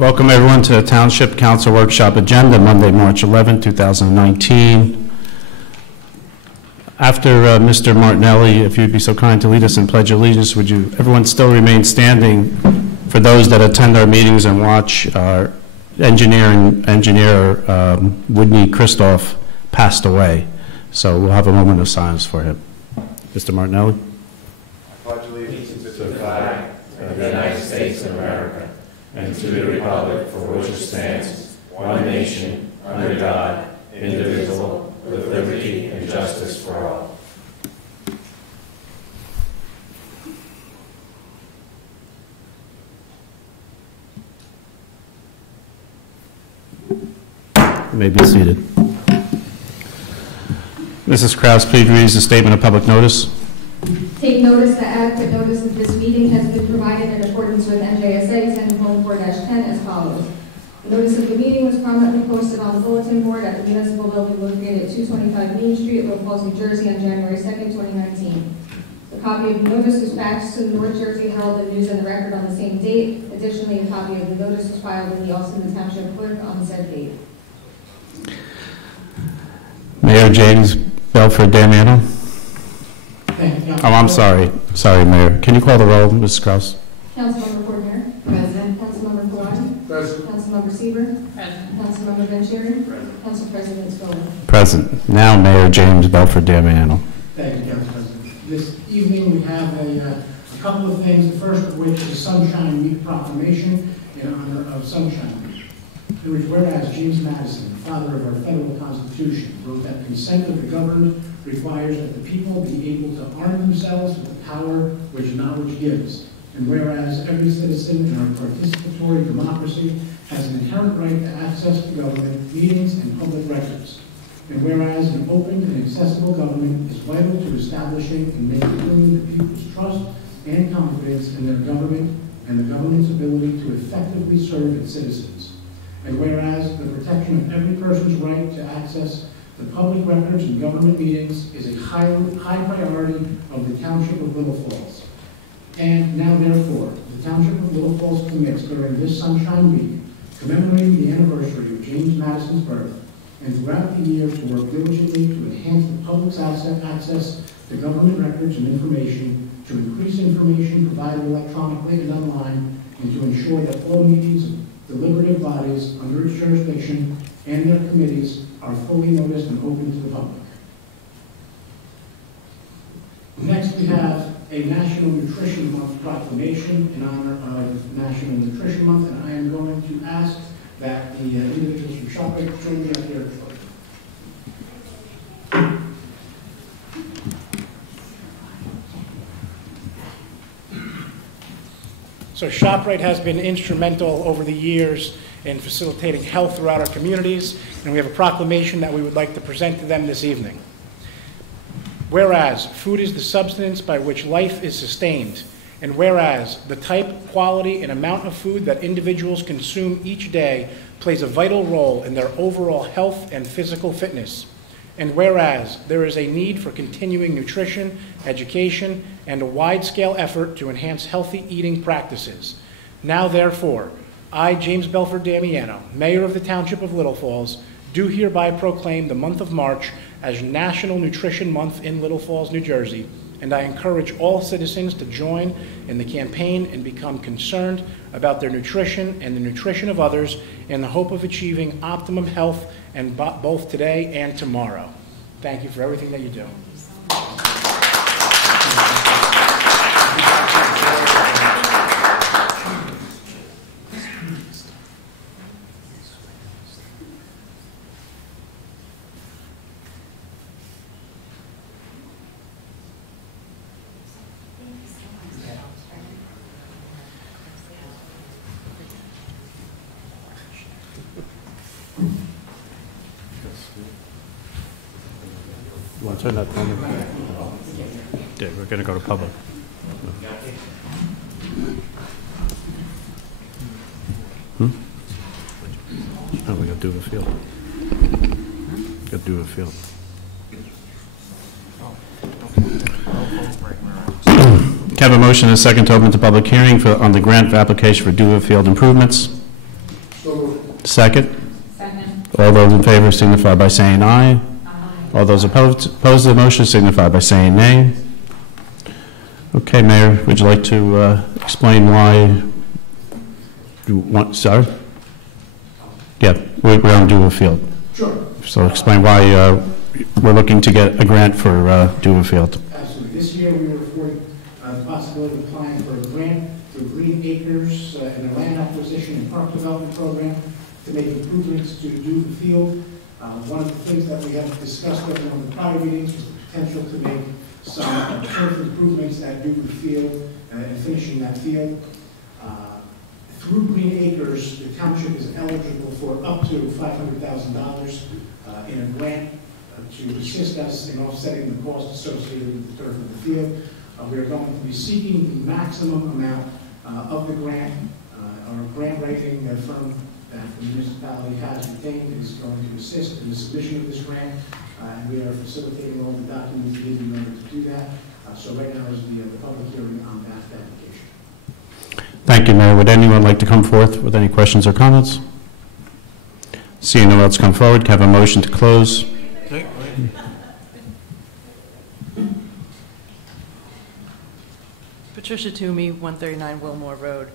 Welcome everyone to the Township Council Workshop Agenda, Monday, March 11, 2019. After Mr. Martinelli, if you'd be so kind to lead us in Pledge of Allegiance, would you everyone still remain standing for those that attend our meetings and watch? Our engineer, Whitney Christoph, passed away, so we'll have a moment of silence for him. Mr. Martinelli. I pledge allegiance to the flag of the United States of America and to the republic for which it stands, one nation, under God, indivisible, with liberty and justice for all. You may be seated. Mrs. Kraus, please read the statement of public notice. Take notice that adequate notice of this meeting has been provided in accordance with NJSA 10:4-10 as follows. The notice of the meeting was prominently posted on the bulletin board at the municipal building located at 225 Main Street, Little Falls, New Jersey on January 2nd, 2019. A copy of the notice was faxed to the North Jersey Herald and News and the Record on the same date. Additionally, a copy of the notice was filed in the office of the Township Clerk on said date. Mayor James Belford Damiano. Oh, I'm sorry. Sorry, Mayor. Can you call the roll, Mrs. Kraus? Councilmember Coordinator. Present. Councilmember Kawhi. Present. Councilmember Seaver. Present. Councilmember Vanchery. Present. Council President Scola. Present. Now, Mayor James Belford Damiano. Thank you, Council President. This evening we have a couple of things, the first of which is Sunshine Week proclamation in honor of Sunshine Week. In which, whereas James Madison, the father of our federal Constitution, wrote that consent of the governed requires that the people be able to arm themselves with the power which knowledge gives. And whereas every citizen in our participatory democracy has an inherent right to access to government meetings and public records. And whereas an open and accessible government is vital to establishing and maintaining the people's trust and confidence in their government and the government's ability to effectively serve its citizens. And whereas the protection of every person's right to access the public records and government meetings is a high priority of the Township of Little Falls. And now, therefore, the Township of Little Falls commits during this Sunshine Week, commemorating the anniversary of James Madison's birth, and throughout the year to work diligently to enhance the public's access to government records and information, to increase information provided electronically and online, and to ensure that all meetings of deliberative bodies under its jurisdiction and their committees are fully noticed and open to the public. Next, we have a National Nutrition Month proclamation in honor of National Nutrition Month, and I am going to ask that the individuals from ShopRite join me up here. So ShopRite has been instrumental over the years in facilitating health throughout our communities, and we have a proclamation that we would like to present to them this evening. Whereas food is the substance by which life is sustained, and whereas the type, quality, and amount of food that individuals consume each day plays a vital role in their overall health and physical fitness, and whereas there is a need for continuing nutrition, education, and a wide-scale effort to enhance healthy eating practices. Now, therefore, I, James Belford Damiano, Mayor of the Township of Little Falls, do hereby proclaim the month of March as National Nutrition Month in Little Falls, New Jersey, and I encourage all citizens to join in the campaign and become concerned about their nutrition and the nutrition of others in the hope of achieving optimum health and both today and tomorrow. Thank you for everything that you do. You want to turn that on? Yeah, we're going to go to public. Oh, we got to do the field. Got to do the field. Can I have a motion and a second to open the public hearing on the grant application for Duvall Field improvements? Second? Second. All those in favor signify by saying aye. All those opposed to the motion signify by saying nay. Okay, Mayor, would you like to explain why you want, sorry? Yeah, we're on Dewar Field. Sure. So explain why we're looking to get a grant for Dewar Field. Absolutely. This year, we were afforded the possibility of applying for a grant through Green Acres and a land acquisition and park development program to make improvements to Dewar Field. One of the things that we have discussed at one of the prior meetings was the potential to make some turf improvements at Dewar Field and finishing that field. Through Green Acres, the township is eligible for up to $500,000 in a grant to assist us in offsetting the cost associated with the turf of the field. We are going to be seeking the maximum amount of the grant. Our grant writing firm that the municipality has retained is going to assist in the submission of this grant, and we are facilitating all the documents needed in order to do that. So right now is the public hearing on that application. Thank you, Mayor. Would anyone like to come forth with any questions or comments? Seeing no one else come forward, can I have a motion to close? Patricia Toomey, 139 Wilmore Road.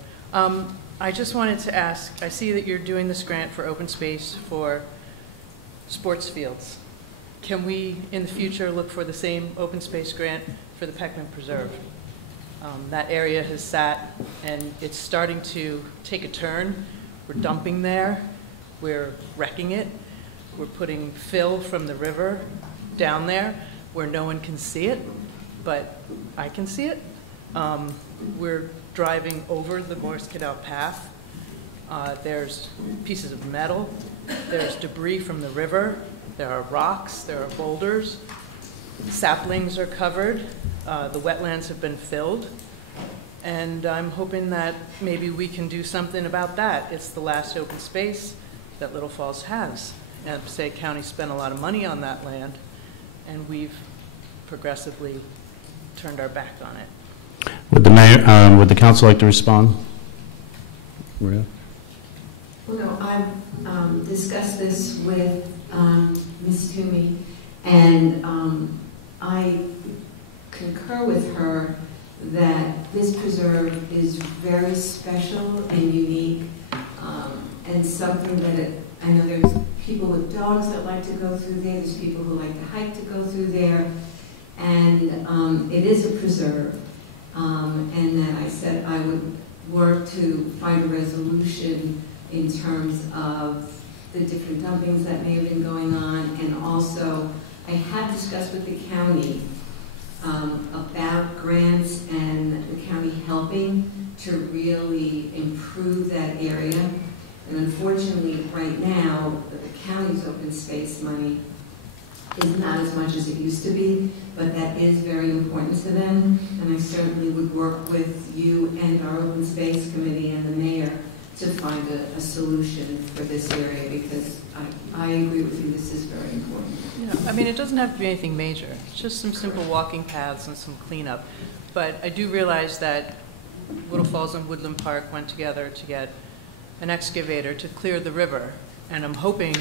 I just wanted to ask, I see that you're doing this grant for open space for sports fields. Can we, in the future, look for the same open space grant for the Peckman Preserve? That area has sat, and it's starting to take a turn. We're dumping there. We're wrecking it. We're putting fill from the river down there where no one can see it, but I can see it. We're driving over the Morris Canal path. There's pieces of metal. There's debris from the river. There are rocks. There are boulders. Saplings are covered. The wetlands have been filled. And I'm hoping that maybe we can do something about that. It's the last open space that Little Falls has. And Passaic County spent a lot of money on that land, and we've progressively turned our back on it. Would the mayor, would the council like to respond? Maria? Well, no, I've discussed this with Ms. Toomey, and I concur with her that this preserve is very special and unique, and something that I know there's people with dogs that like to go through there, there's people who like to hike to go through there, and it is a preserve. And then I said I would work to find a resolution in terms of the different dumpings that may have been going on, and also I have discussed with the county about grants and the county helping to really improve that area. And unfortunately, right now, the county's open space money is not as much as it used to be, but that is very important to them. And I certainly would work with you and our open space committee and the mayor to find a solution for this area, because I agree with you, this is very important. Yeah, I mean, it doesn't have to be anything major. It's just some simple walking paths and some cleanup. But I do realize that Little Falls and Woodland Park went together to get an excavator to clear the river. And I'm hoping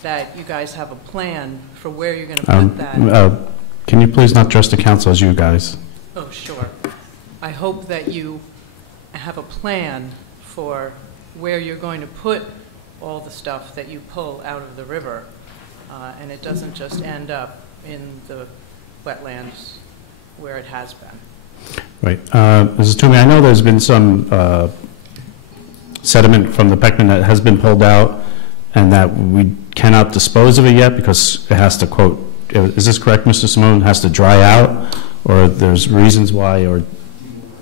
that you guys have a plan for where you're going to put that. Can you please not address the council as you guys? Oh, sure. I hope that you have a plan for where you're going to put all the stuff that you pull out of the river, and it doesn't just end up in the wetlands where it has been. Right. Mrs. Toomey, I know there's been some sediment from the Peckman that has been pulled out and that we cannot dispose of it yet because it has to, quote, is this correct, Mr. Simone, has to dry out, or there's reasons why, or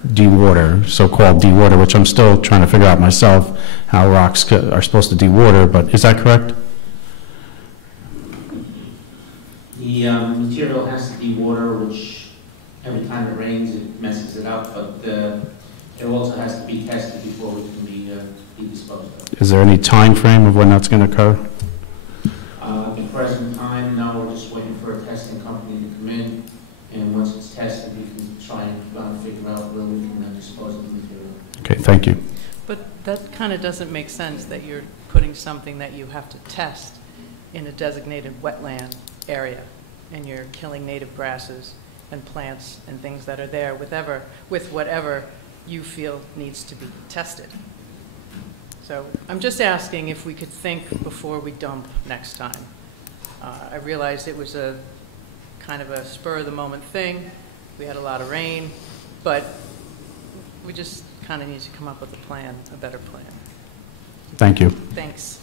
dewater, so-called dewater, which I'm still trying to figure out myself how rocks are supposed to dewater, but is that correct? The material has to dewater, which every time it rains it messes it up, but it also has to be tested before we can be disposed of. Is there any time frame of when that's going to occur? At the present time, no, we're just waiting for a testing company to come in, and once it's tested, we can try and figure out where we can dispose of the material. Okay, thank you. But that kind of doesn't make sense that you're putting something that you have to test in a designated wetland area, and you're killing native grasses and plants and things that are there with whatever you feel needs to be tested. So I'm just asking if we could think before we dump next time. I realized it was a kind of a spur-of-the-moment thing. We had a lot of rain, but we just kind of need to come up with a plan, a better plan. Thank you. Thanks.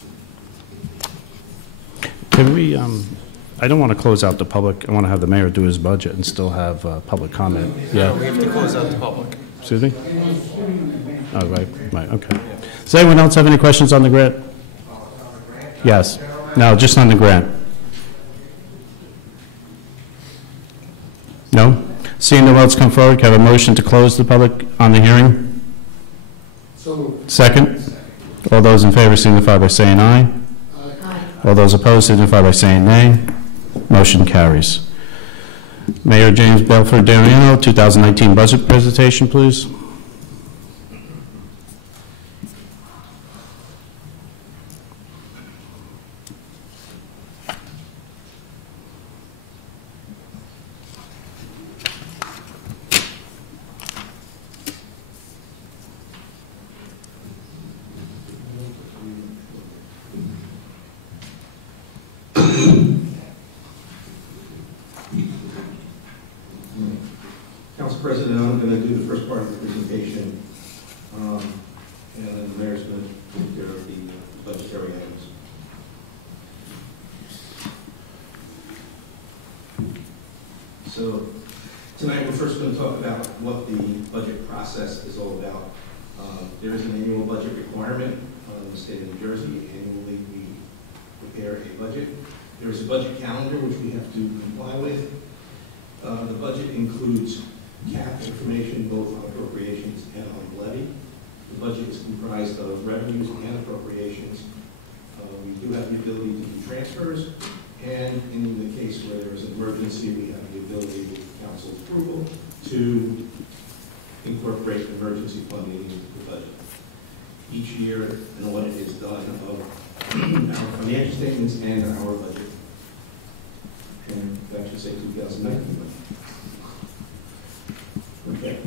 Can we, I don't want to close out the public. I want to have the mayor do his budget and still have public comment. Yeah. No, we have to close out the public. Excuse me? Oh, right, okay. Does anyone else have any questions on the grant? Yes. No, just on the grant. No? Seeing no one else come forward, can I have a motion to close the public on the hearing? Second? All those in favor signify by saying aye. Aye. All those opposed signify by saying nay. Motion carries. Mayor James Belford Dariano, 2019 budget presentation, please. Council President, I'm going to do the first part of the presentation, and then the mayor's going to take care of the budgetary items. So tonight we're first going to talk about what the budget process is all about. There is an annual budget requirement in the state of New Jersey. Annually we prepare a budget. There is a budget calendar which we have to comply with. The budget includes cap information both on appropriations and on levy. The budget is comprised of revenues and appropriations. We do have the ability to do transfers, and in the case where there is an emergency, we have the ability, with council's approval, to incorporate emergency funding into the budget. Each year, an audit is done of our financial statements and our budget. And that should say 2019. Okay.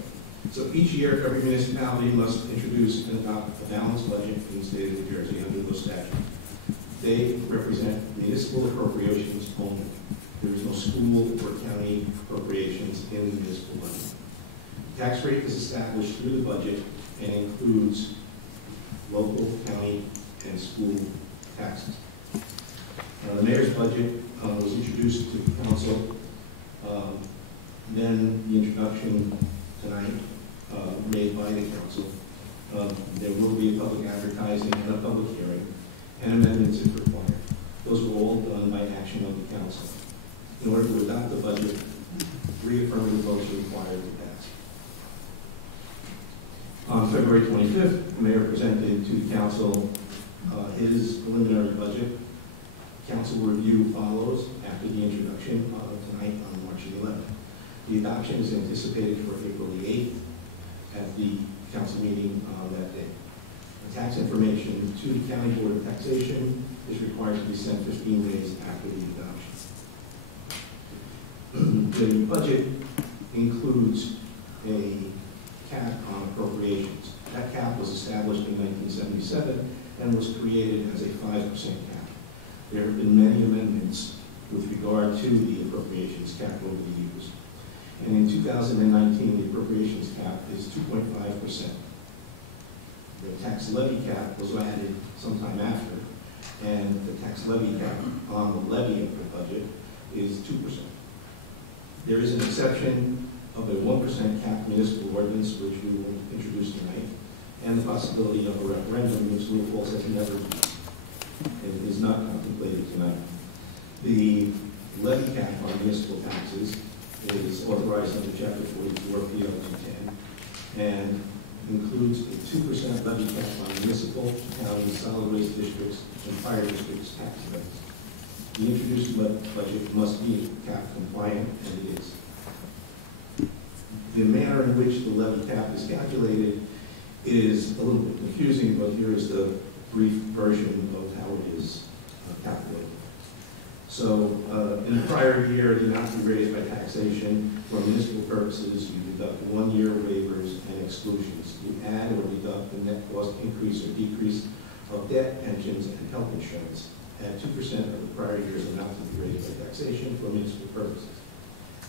So each year, every municipality must introduce and adopt a balanced budget in the state of New Jersey under those statutes. They represent municipal appropriations only. There is no school or county appropriations in the municipal budget. The tax rate is established through the budget and includes local, county, and school taxes. The mayor's budget was introduced to the council. Then the introduction tonight made by the council. There will be a public advertising and a public hearing, and amendments if required. Those were all done by action of the council. In order to adopt the budget, reaffirming votes are required to pass. On February 25th, the mayor presented to the council his preliminary budget. Council review follows after the introduction tonight on March 11th. The adoption is anticipated for April the 8th at the council meeting that day. The tax information to the County Board of Taxation is required to be sent 15 days after the adoption. The budget includes a cap on appropriations. That cap was established in 1977 and was created as a 5% cap. There have been many amendments with regard to the appropriations cap over the years. And in 2019, the appropriations cap is 2.5%. The tax levy cap was added sometime after, and the tax levy cap on the levy of the budget is 2%. There is an exception of a 1% cap municipal ordinance, which we will introduce tonight, and the possibility of a referendum, which Little Falls has never used. It is not contemplated tonight. The levy cap on municipal taxes is authorized under Chapter 44 PL 210 and includes a 2% levy cap on municipal, county, solid waste districts, and fire districts tax levies. The introduced budget must be cap compliant, and it is. The manner in which the levy cap is calculated is a little bit confusing, but here is the brief version of how it is calculated. So in the prior year, the amount to be raised by taxation for municipal purposes, you deduct 1-year waivers and exclusions. You add or deduct the net cost increase or decrease of debt, pensions, and health insurance. Add 2% of the prior year's amount to be raised by taxation for municipal purposes.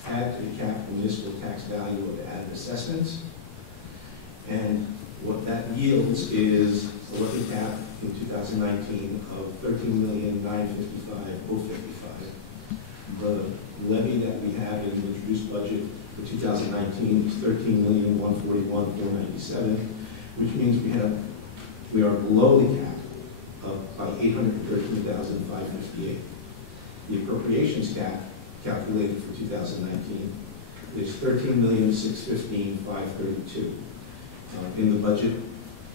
Add to the cap the municipal tax value of the added assessments. And what that yields is a levy cap in 2019 of $13,955,055. The levy that we have in the introduced budget for 2019 is $13,141,497, which means we are below the cap of about $813,558. The appropriations cap calculated for 2019 is $13,615,532. In the budget,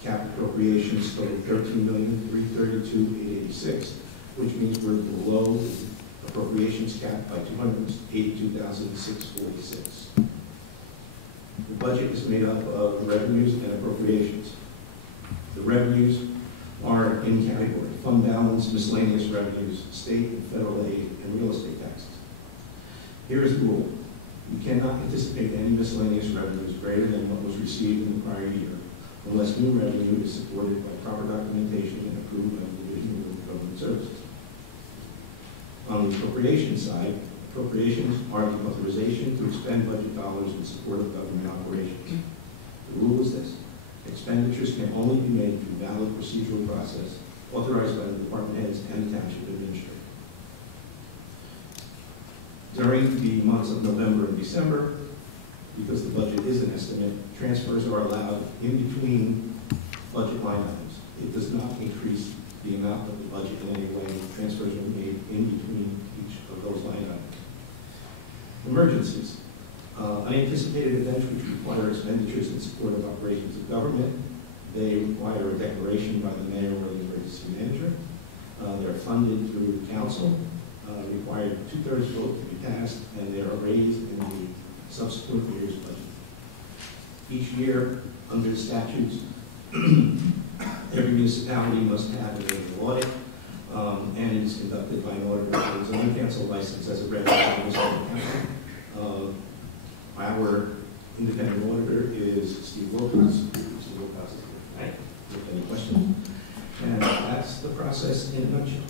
cap appropriations total $13,332,886, which means we're below the appropriations cap by $282,646. The budget is made up of revenues and appropriations. The revenues are in category fund balance, miscellaneous revenues, state and federal aid, and real estate taxes. Here is the rule. You cannot anticipate any miscellaneous revenues greater than what was received in the prior year, unless new revenue is supported by proper documentation and approved by the Division of Government Services. On the appropriation side, appropriations are the authorization to expend budget dollars in support of government operations. The rule is this: expenditures can only be made through valid procedural process authorized by the department heads and the township administrator. During the months of November and December, because the budget is an estimate, transfers are allowed in between budget line items. It does not increase the amount of the budget in any way. Transfers are made in between each of those line items. Emergencies. Unanticipated events which require expenditures in support of operations of government. They require a declaration by the mayor or the emergency manager. They're funded through council. Required 2/3 vote to be passed, and they are raised in the subsequent year's budget. Each year, under the statutes, every municipality must have an annual audit, and it is conducted by an auditor who is an uncanceled license as a registered municipal county. Our independent auditor is Steve Wilcox. Steve Wilcox is here tonight. Any questions? And that's the process in a nutshell.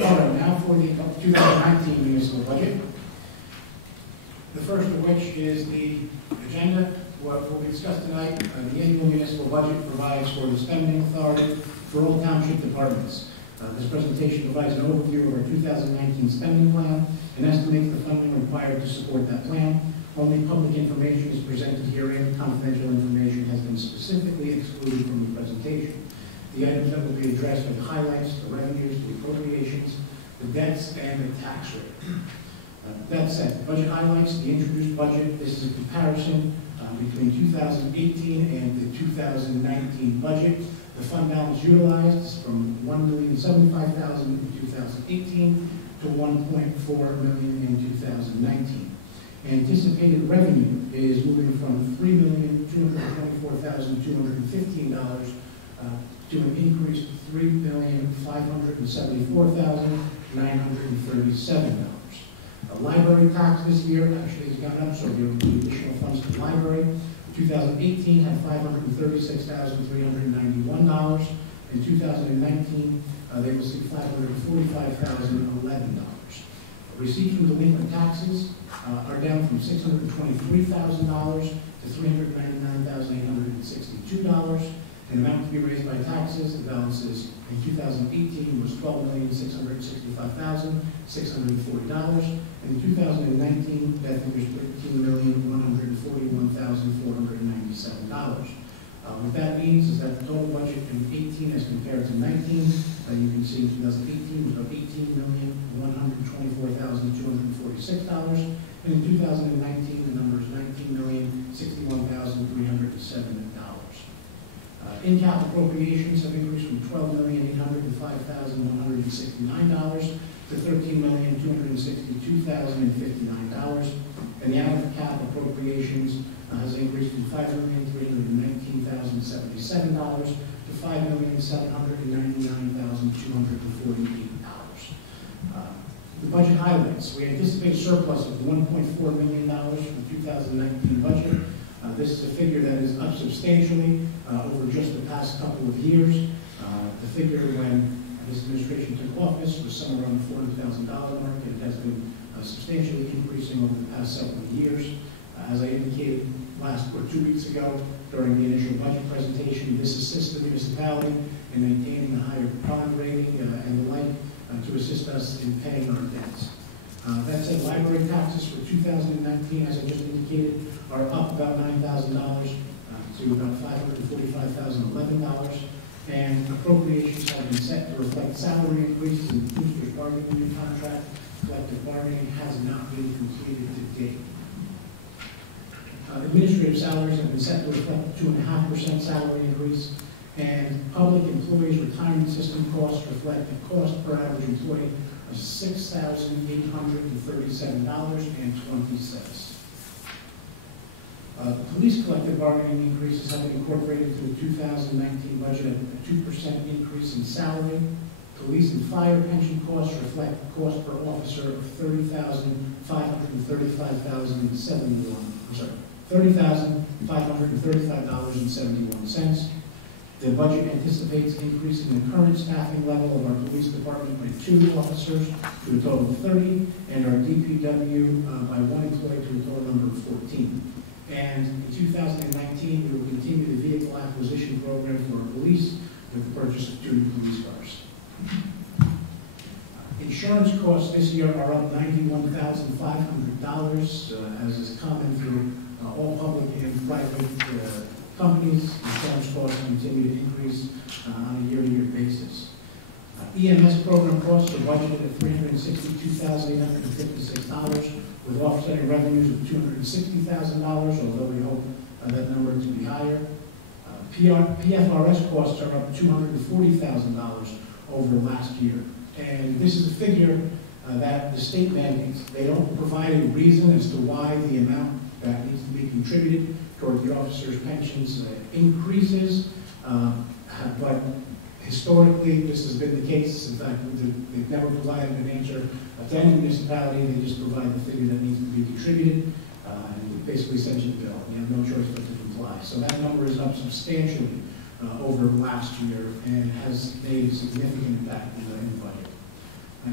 All right, now for the 2019 municipal budget. The first of which is the agenda. What will be discussed tonight, the annual municipal budget provides for the spending authority for all township departments. This presentation provides an overview of our 2019 spending plan and estimates the funding required to support that plan. Only public information is presented herein. Confidential information has been specifically excluded from the presentation. The items that will be addressed are the highlights, the revenues, the appropriations, the debts, and the tax rate. That said, budget highlights, the introduced budget. This is a comparison between 2018 and the 2019 budget. The fund balance utilized is from $1,075,000 in 2018 to $1.4 million in 2019. Anticipated revenue is moving from $3,224,215 to an increase of $3,574,937. The library tax this year actually has gone up, so there will be additional funds to the library. 2018 had $536,391. In 2019, they will see $545,011. Receipts from delinquent taxes are down from $623,000 to $399,862. And the amount to be raised by taxes, the balances in 2018 was $12,665,640. And in 2019, that figure is $13,141,497. What that means is that the total budget in 18 as compared to 19, you can see in 2018 was about $18,124,246. And in 2019, the number is $19,061,307. In-cap appropriations have increased from $12,805,169 to $13,262,059. and the out-of cap appropriations has increased from $5,319,077 to $5,799,248. The budget highlights: we anticipate surplus of $1.4 million from the 2019 budget. This is a figure that is up substantially over just the past couple of years. The figure when this administration took office was somewhere around the $400,000 mark. It has been substantially increasing over the past several years. As I indicated 2 weeks ago during the initial budget presentation, this assists the municipality in maintaining a higher bond rating and the like to assist us in paying our debts. That said, library taxes for 2019, as I just indicated, are up about $9,000 to about $545,011, and appropriations have been set to reflect salary increases in the Teamsters bargaining unit contract. Collective bargaining has not been completed to date. Administrative salaries have been set to reflect a 2.5% salary increase, and public employees' retirement system costs reflect a cost per average employee of $6,837.20. The police collective bargaining increases have been incorporated into the 2019 budget at a 2% increase in salary. Police and fire pension costs reflect a cost per officer of $30,535.71. The budget anticipates increasing the current staffing level of our police department by 2 officers to a total of 30, and our DPW by 1 employee to a total number of 14. And in 2019, we will continue the vehicle acquisition program for our police with the purchase of 2 new police cars. Insurance costs this year are up $91,500, as is common through all public and private companies. Insurance costs continue to increase on a year-to-year basis. EMS program costs are budgeted at $362,856, with offsetting revenues of $260,000, although we hope that number to be higher. PFRS costs are up $240,000 over last year. And this is a figure that the state mandates. They don't provide a reason as to why the amount that needs to be contributed toward the officers' pensions increases, but historically this has been the case. In fact, they've never provided an answer to any municipality. They just provide the figure that needs to be contributed, and it basically sends you the bill. You have no choice but to comply. So that number is up substantially over last year and has made a significant impact in the budget.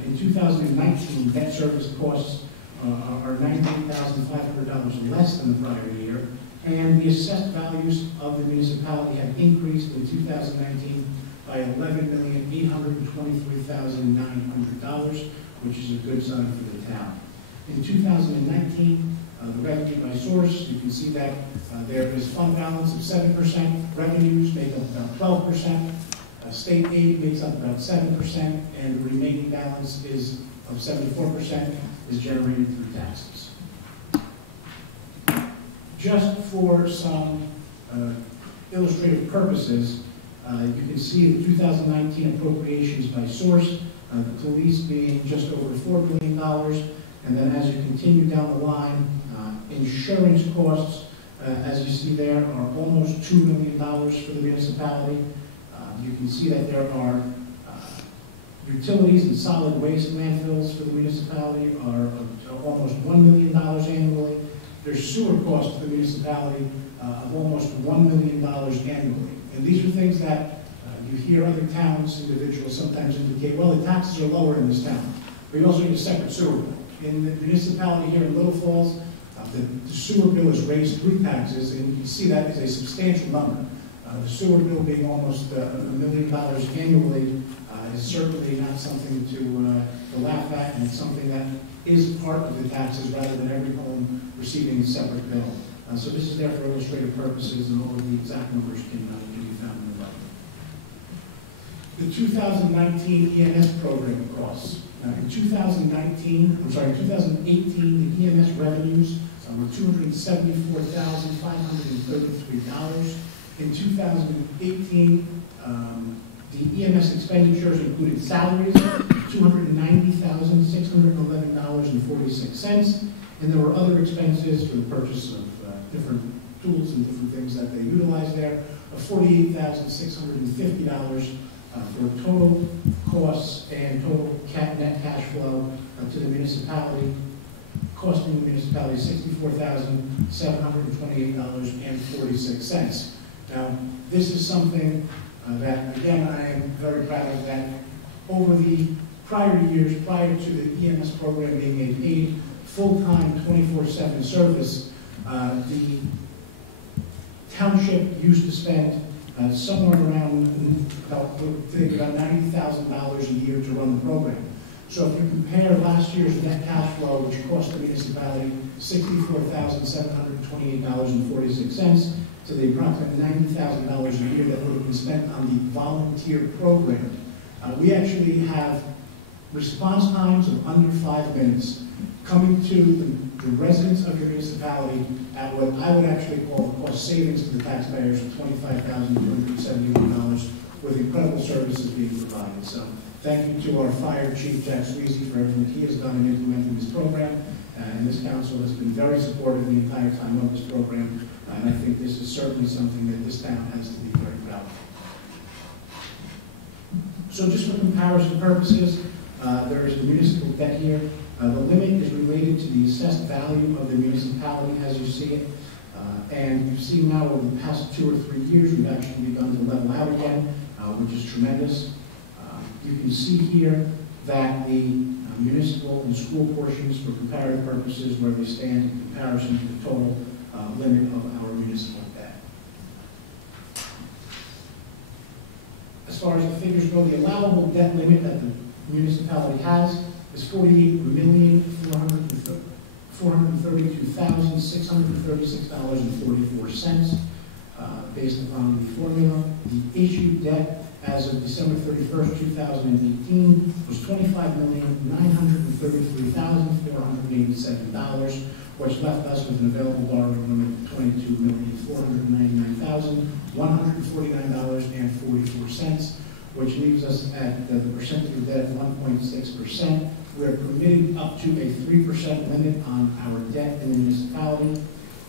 In 2019, debt service costs are $98,500 less than the prior year, and the assessed values of the municipality have increased in 2019 by $11,823,900, which is a good sign for the town. In 2019, the revenue by source, you can see that there is fund balance of 7%, revenues make up about 12%, state aid makes up about 7%, and the remaining balance is of 74% is generated through taxes. Just for some illustrative purposes, you can see the 2019 appropriations by source, the police being just over $4 million, and then as you continue down the line, insurance costs, as you see there, are almost $2 million for the municipality. You can see that there are utilities and solid waste landfills for the municipality are almost $1 million annually. There's sewer costs to the municipality of almost $1 million annually. And these are things that you hear other towns, individuals sometimes indicate, well, the taxes are lower in this town. But you also need a separate sewer bill. In the municipality here in Little Falls, the sewer bill is raised through taxes, and you can see that is a substantial number. The sewer bill being almost $1 million annually is certainly not something to laugh at, and it's something that is part of the taxes rather than every home receiving a separate bill. So this is there for illustrative purposes, and all of the exact numbers can be found in the budget. The 2019 EMS program costs. In 2018, the EMS revenues were $274,533. In 2018, the EMS expenditures included salaries, $290,611.46, And there were other expenses for the purchase of different tools and different things that they utilize there of $48,650 for total costs and total net cash flow to the municipality, costing the municipality $64,728.46. Now, this is something that, again, I am very proud of, that over the prior years, prior to the EMS program being a paid full-time 24/7 service, the township used to spend somewhere around about $90,000 a year to run the program. So if you compare last year's net cash flow, which cost the municipality $64,728.46, to the approximate $90,000 a year that would have been spent on the volunteer program, we actually have response times of under 5 minutes coming to the residents of your municipality at what I would actually call the cost savings to the taxpayers of $25,271 with incredible services being provided. So thank you to our fire chief, Jack Sweezy, for everything he has done in implementing this program. And this council has been very supportive the entire time of this program. And I think this is certainly something that this town has to be very proud of. So just for comparison purposes, there is a municipal debt here. The limit is related to the assessed value of the municipality as you see it. And you see now over the past 2 or 3 years, we've actually begun to level out again, which is tremendous. You can see here that the municipal and school portions, for comparative purposes, where they stand in comparison to the total limit of our municipal debt. As far as the figures go, the allowable debt limit that the municipality has is $48,432,636.44 based upon the formula. The issued debt as of December 31st, 2018 was $25,933,487, which left us with an available borrowing limit of $22,499,149.44, which leaves us at the percentage of debt of 1.6%. We are permitted up to a 3% limit on our debt in the municipality,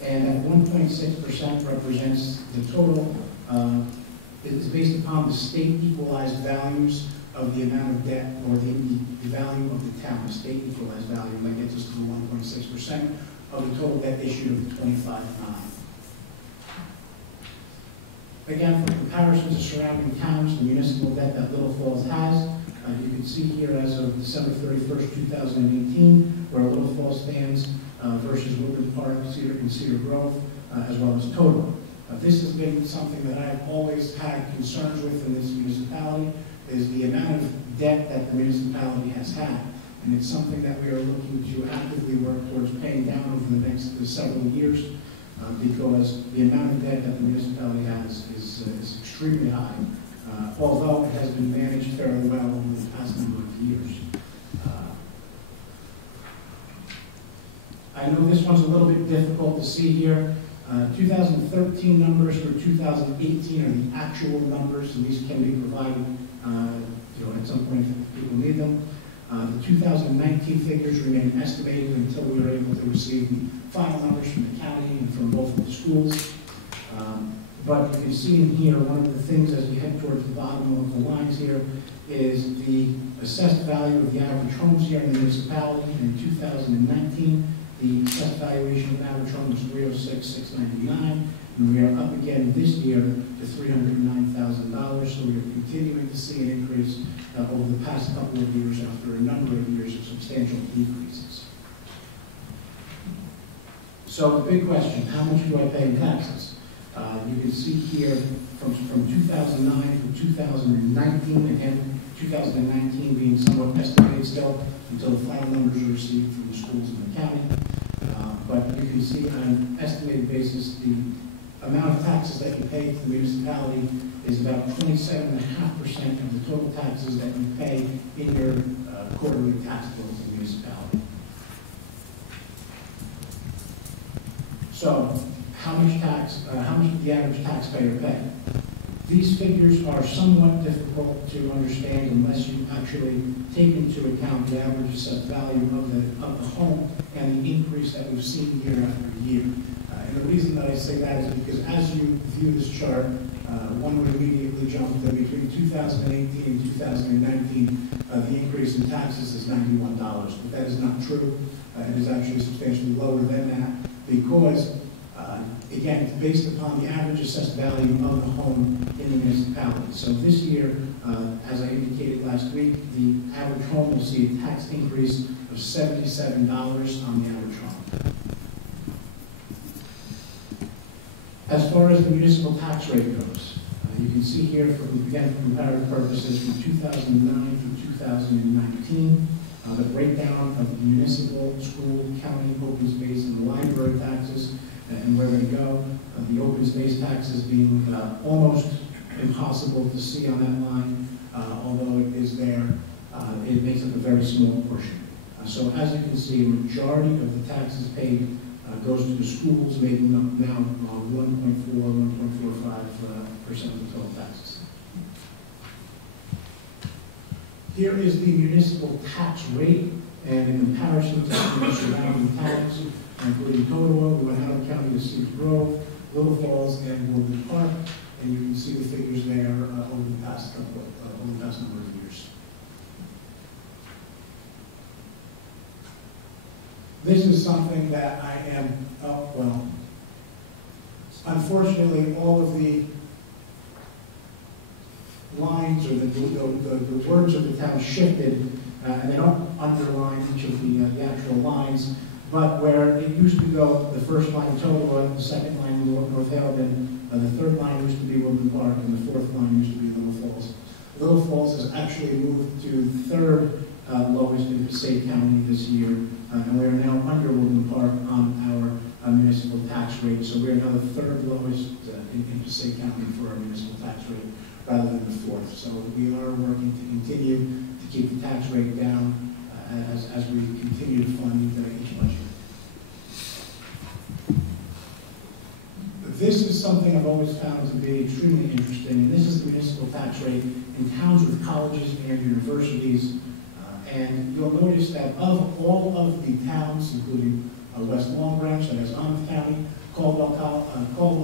and that 1.6% represents the total. It's based upon the state equalized values of the amount of debt, or the value of the town, the state equalized value. That gets us to the 1.6% of the total debt issued of the 25.9. Again, for comparison to surrounding towns, the municipal debt that Little Falls has, you can see here as of December 31st, 2018, where Little Falls stands versus Woodland Park, Cedar Grove, as well as Total. This has been something that I've always had concerns with in this municipality, is the amount of debt that the municipality has had. And it's something that we are looking to actively work towards paying down over the next several years, because the amount of debt that the municipality has is extremely high, although it has been managed fairly well over the past number of years. I know this one's a little bit difficult to see here. 2013 numbers for 2018 are the actual numbers, and these can be provided at some point if people need them. The 2019 figures remain estimated until we are able to receive the final numbers from the county and from both of the schools. But you can see in here, one of the things as we head towards the bottom of the lines here is the assessed value of the average homes here in the municipality. In 2019, the assessed valuation of an average home was $306,699, and we are up again this year to $309,000. So we are continuing to see an increase over the past couple of years after a number of years of substantial decreases. So the big question, how much do I pay in taxes? You can see here from 2009 to 2019, again, 2019 being somewhat estimated still until the final numbers are received from the schools and the county. But you can see on an estimated basis, the amount of taxes that you pay to the municipality is about 27.5% of the total taxes that you pay in your quarterly tax bill to the municipality. So, how much did the average taxpayer pay? These figures are somewhat difficult to understand unless you actually take into account the average assessed value of the home and the increase that we've seen year after year. And the reason that I say that is because as you view this chart, one would immediately jump that between 2018 and 2019, the increase in taxes is $91. But that is not true. It is actually substantially lower than that because, again, it's based upon the average assessed value of the home in the municipality. So this year, as I indicated last week, the average home will see a tax increase of $77 on the average home. As far as the municipal tax rate goes, you can see here, again, for comparative purposes, from 2009 through 2019, the breakdown of the municipal, school, county, open space, and the library taxes, and where they go. The open space taxes being almost impossible to see on that line, although it is there, it makes up a very small portion. So as you can see, a majority of the taxes paid goes to the schools, making up now 1.4, 1.45% of the total taxes. Here is the municipal tax rate, and in comparison to the surrounding towns, including Totowa, Howard County, to Cedar Grove, Little Falls, and Woodland Park, and you can see the figures there over the past number of years. This is something that I am, well, unfortunately, all of the lines or the words of the town shifted, and they don't underline each of the actual lines, but where it used to go, the first line Totowa, the second line North Haledon, the third line used to be Woodland Park, and the fourth line used to be Little Falls. Little Falls has actually moved to third lowest in Passaic County this year, and we are now under Woodland Park on our municipal tax rate. So we are now the third lowest in Passaic County for our municipal tax rate, rather than the fourth. So we are working to continue to keep the tax rate down as we continue to fund each budget. This is something I've always found to be extremely interesting, and this is the municipal tax rate in towns with colleges and universities. And you'll notice that of all of the towns, including West Long Branch, that is Monmouth County, Caldwell,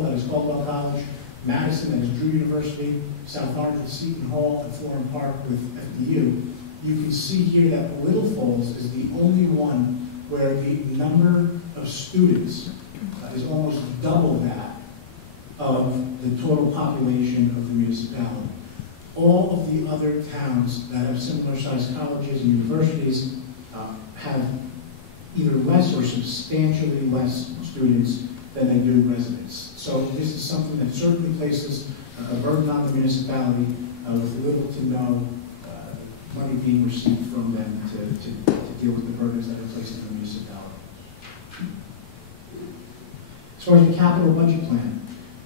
that is Caldwell College, Madison, that is Drew University, South Orange with Seton Hall, and Florham Park with FDU, you can see here that Little Falls is the only one where the number of students is almost double that of the total population of the municipality. All of the other towns that have similar sized colleges and universities have either less or substantially less students than they do residents. So this is something that certainly places a burden on the municipality with little to no money being received from them to deal with the burdens that are placed on the municipality. As far as the capital budget plan,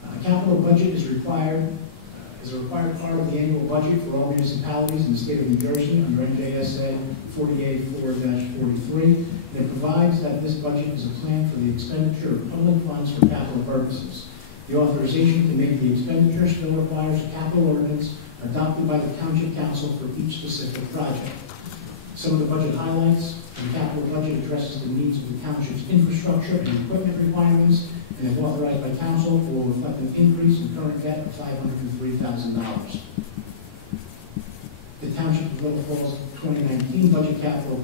a capital budget is a required part of the annual budget for all municipalities in the state of New Jersey under NJSA 48-4-43. And it provides that this budget is a plan for the expenditure of public funds for capital purposes. The authorization to make the expenditure still requires a capital ordinance adopted by the Township Council for each specific project. Some of the budget highlights: the capital budget addresses the needs of the township's infrastructure and equipment requirements, and if authorized by council, will reflect an increase in current debt of $503,000. The Township of Little Falls 2019 budget capital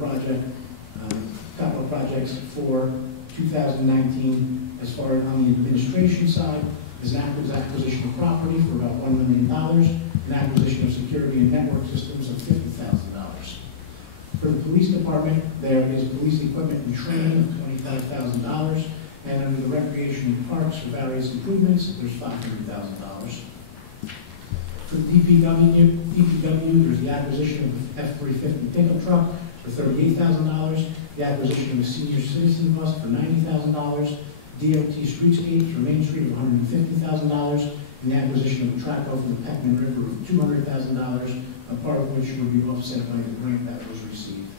projects for 2019, as far as on the administration side, is an acquisition of property for about $1 million, an acquisition of security and network systems of $50,000. For the police department, there is police equipment and training of $25,000, and under the recreation and parks for various improvements, there's $500,000. For the DPW, there's the acquisition of an F-350 pickup truck for $38,000, the acquisition of a senior citizen bus for $90,000, DOT streetscapes for Main Street of $150,000, and the acquisition of a track over the Peckman River of $200,000, a part of which would be offset by the grant that was received.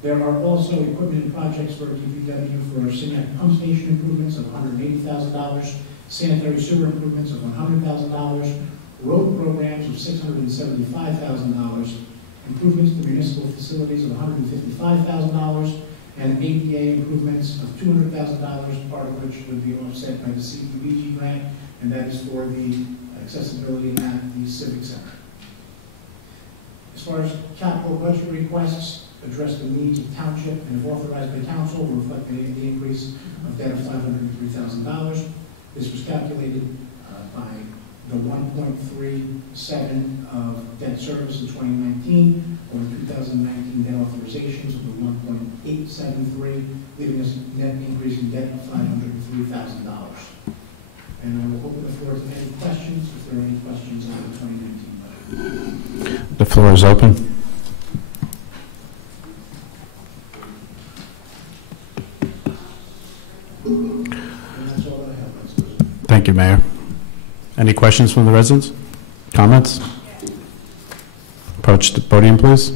There are also equipment and projects for DPW for Signac pump station improvements of $180,000, sanitary sewer improvements of $100,000, road programs of $675,000, improvements to municipal facilities of $155,000, and ADA improvements of $200,000, part of which would be offset by the CDBG grant, and that is for the accessibility at the Civic Center. As far as capital budget requests, address the needs of Township and if authorized by council will reflect the increase of debt of $503,000. This was calculated by the 1.37 of debt service in 2019 over 2019 debt authorizations of the 1.873, leaving us a net increase in debt of $503,000. And I will open the floor to any questions, if there are any questions on the 2019 budget. The floor is open. And that's all that I have, Vice President. Thank you, Mayor. Any questions from the residents? Comments? Approach the podium, please.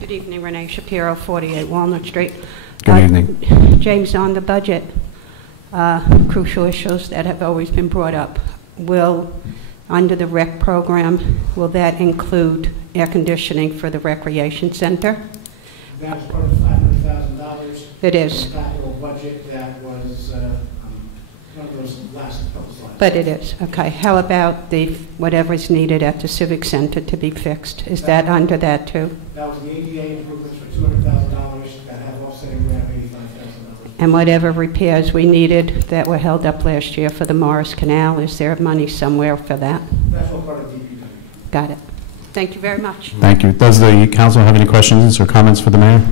Good evening, Renee Shapiro, 48 Walnut Street. Good evening. James, on the budget, crucial issues that have always been brought up. Will, under the rec program, will that include air conditioning for the recreation center? That is part of the $500,000. It is. Capital budget that was one of those last couple slides. But it is, okay. How about the whatever's needed at the Civic Center to be fixed? Is that under that too? That was the ADA improvements for $200,000 that have offsetting grant of $85,000. And whatever repairs we needed that were held up last year for the Morris Canal, is there money somewhere for that? That's all part of DPW. Got it. Thank you very much. Thank you. Does the council have any questions or comments for the mayor?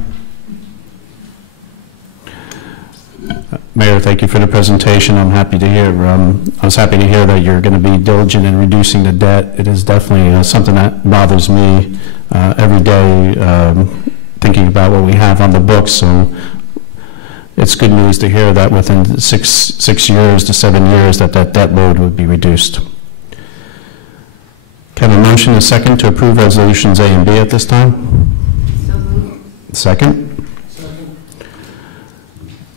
Mayor, thank you for the presentation. I'm happy to hear. I was happy to hear that you're going to be diligent in reducing the debt. It is definitely something that bothers me every day, thinking about what we have on the books. So it's good news to hear that within 6 years to 7 years that debt load would be reduced. Can I motion a second to approve resolutions A and B at this time? So moved. Second.